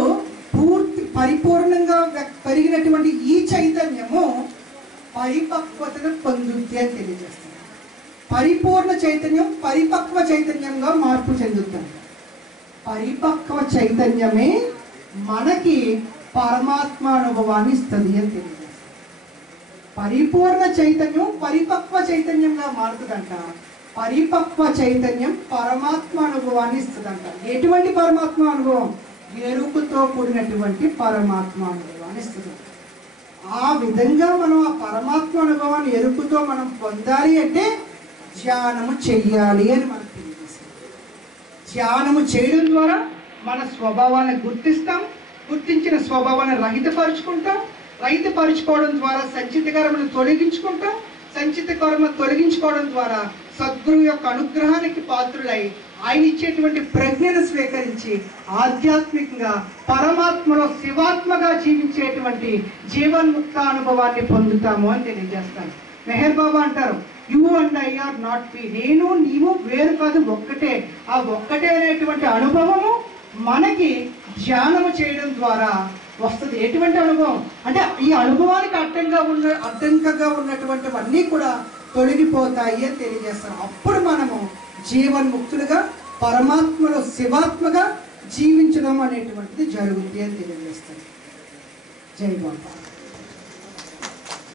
పరిపూర్ణంగా పెరిగినటువంటి ఈ చైతన్యము పరిపక్వతను పొందుద్ది అని తెలియజేస్తారు. పరిపూర్ణ చైతన్యం పరిపక్వ చైతన్యంగా మార్పు చెందుతాం. పరిపక్వ చైతన్యమే మనకి పరమాత్మ అనుభవాన్ని ఇస్తుంది అని తెలియజేస్తారు. పరిపూర్ణ చైతన్యం పరిపక్వ చైతన్యంగా మారుతుందంట. పరిపక్వ చైతన్యం పరమాత్మ అనుభవాన్ని ఇస్తుందంట. ఎటువంటి పరమాత్మ అనుభవం? ఎరుకుతో కూడినటువంటి పరమాత్మ అనుభవాన్ని ఇస్తుంది. ఆ విధంగా మనం ఆ పరమాత్మ అనుభవాన్ని ఎరుకుతో మనం పొందాలి అంటే ధ్యానము చెయ్యాలి అని మనకు తెలియజేస్తుంది. ధ్యానము చేయడం ద్వారా మన స్వభావాన్ని గుర్తిస్తాం, గుర్తించిన స్వభావాన్ని రహితపరుచుకోవడం ద్వారా సంచిత కర్మను తొలగించుకుంటాం, సంచిత కర్మ తొలగించుకోవడం ద్వారా సద్గురువు యొక్క అనుగ్రహానికి పాత్రులై ఆయన ఇచ్చేటువంటి ప్రజ్ఞను స్వీకరించి ఆధ్యాత్మికంగా పరమాత్మలో శివాత్మగా జీవించేటువంటి జీవన్ముక్త అనుభవాన్ని పొందుతాము అని తెలియజేస్తాను. మెహర్ బాబా అంటారు, you and I are not we, నేను నీవు వేరు కాదు, ఒక్కటే. ఆ ఒక్కటే అనేటువంటి అనుభవము మనకి ధ్యానము చేయడం ద్వారా వస్తుంది. ఎటువంటి అనుభవం అంటే ఈ అనుభవానికి అడ్డంకగా ఉన్నటువంటివన్నీ కూడా తొలగిపోతాయి అని తెలియజేస్తారు. అప్పుడు మనము జీవన్ముక్తులుగా పరమాత్మలో శివాత్మగా జీవించడం అనేటువంటిది జరుగుతుంది అని తెలియజేస్తారు. జై బాబా.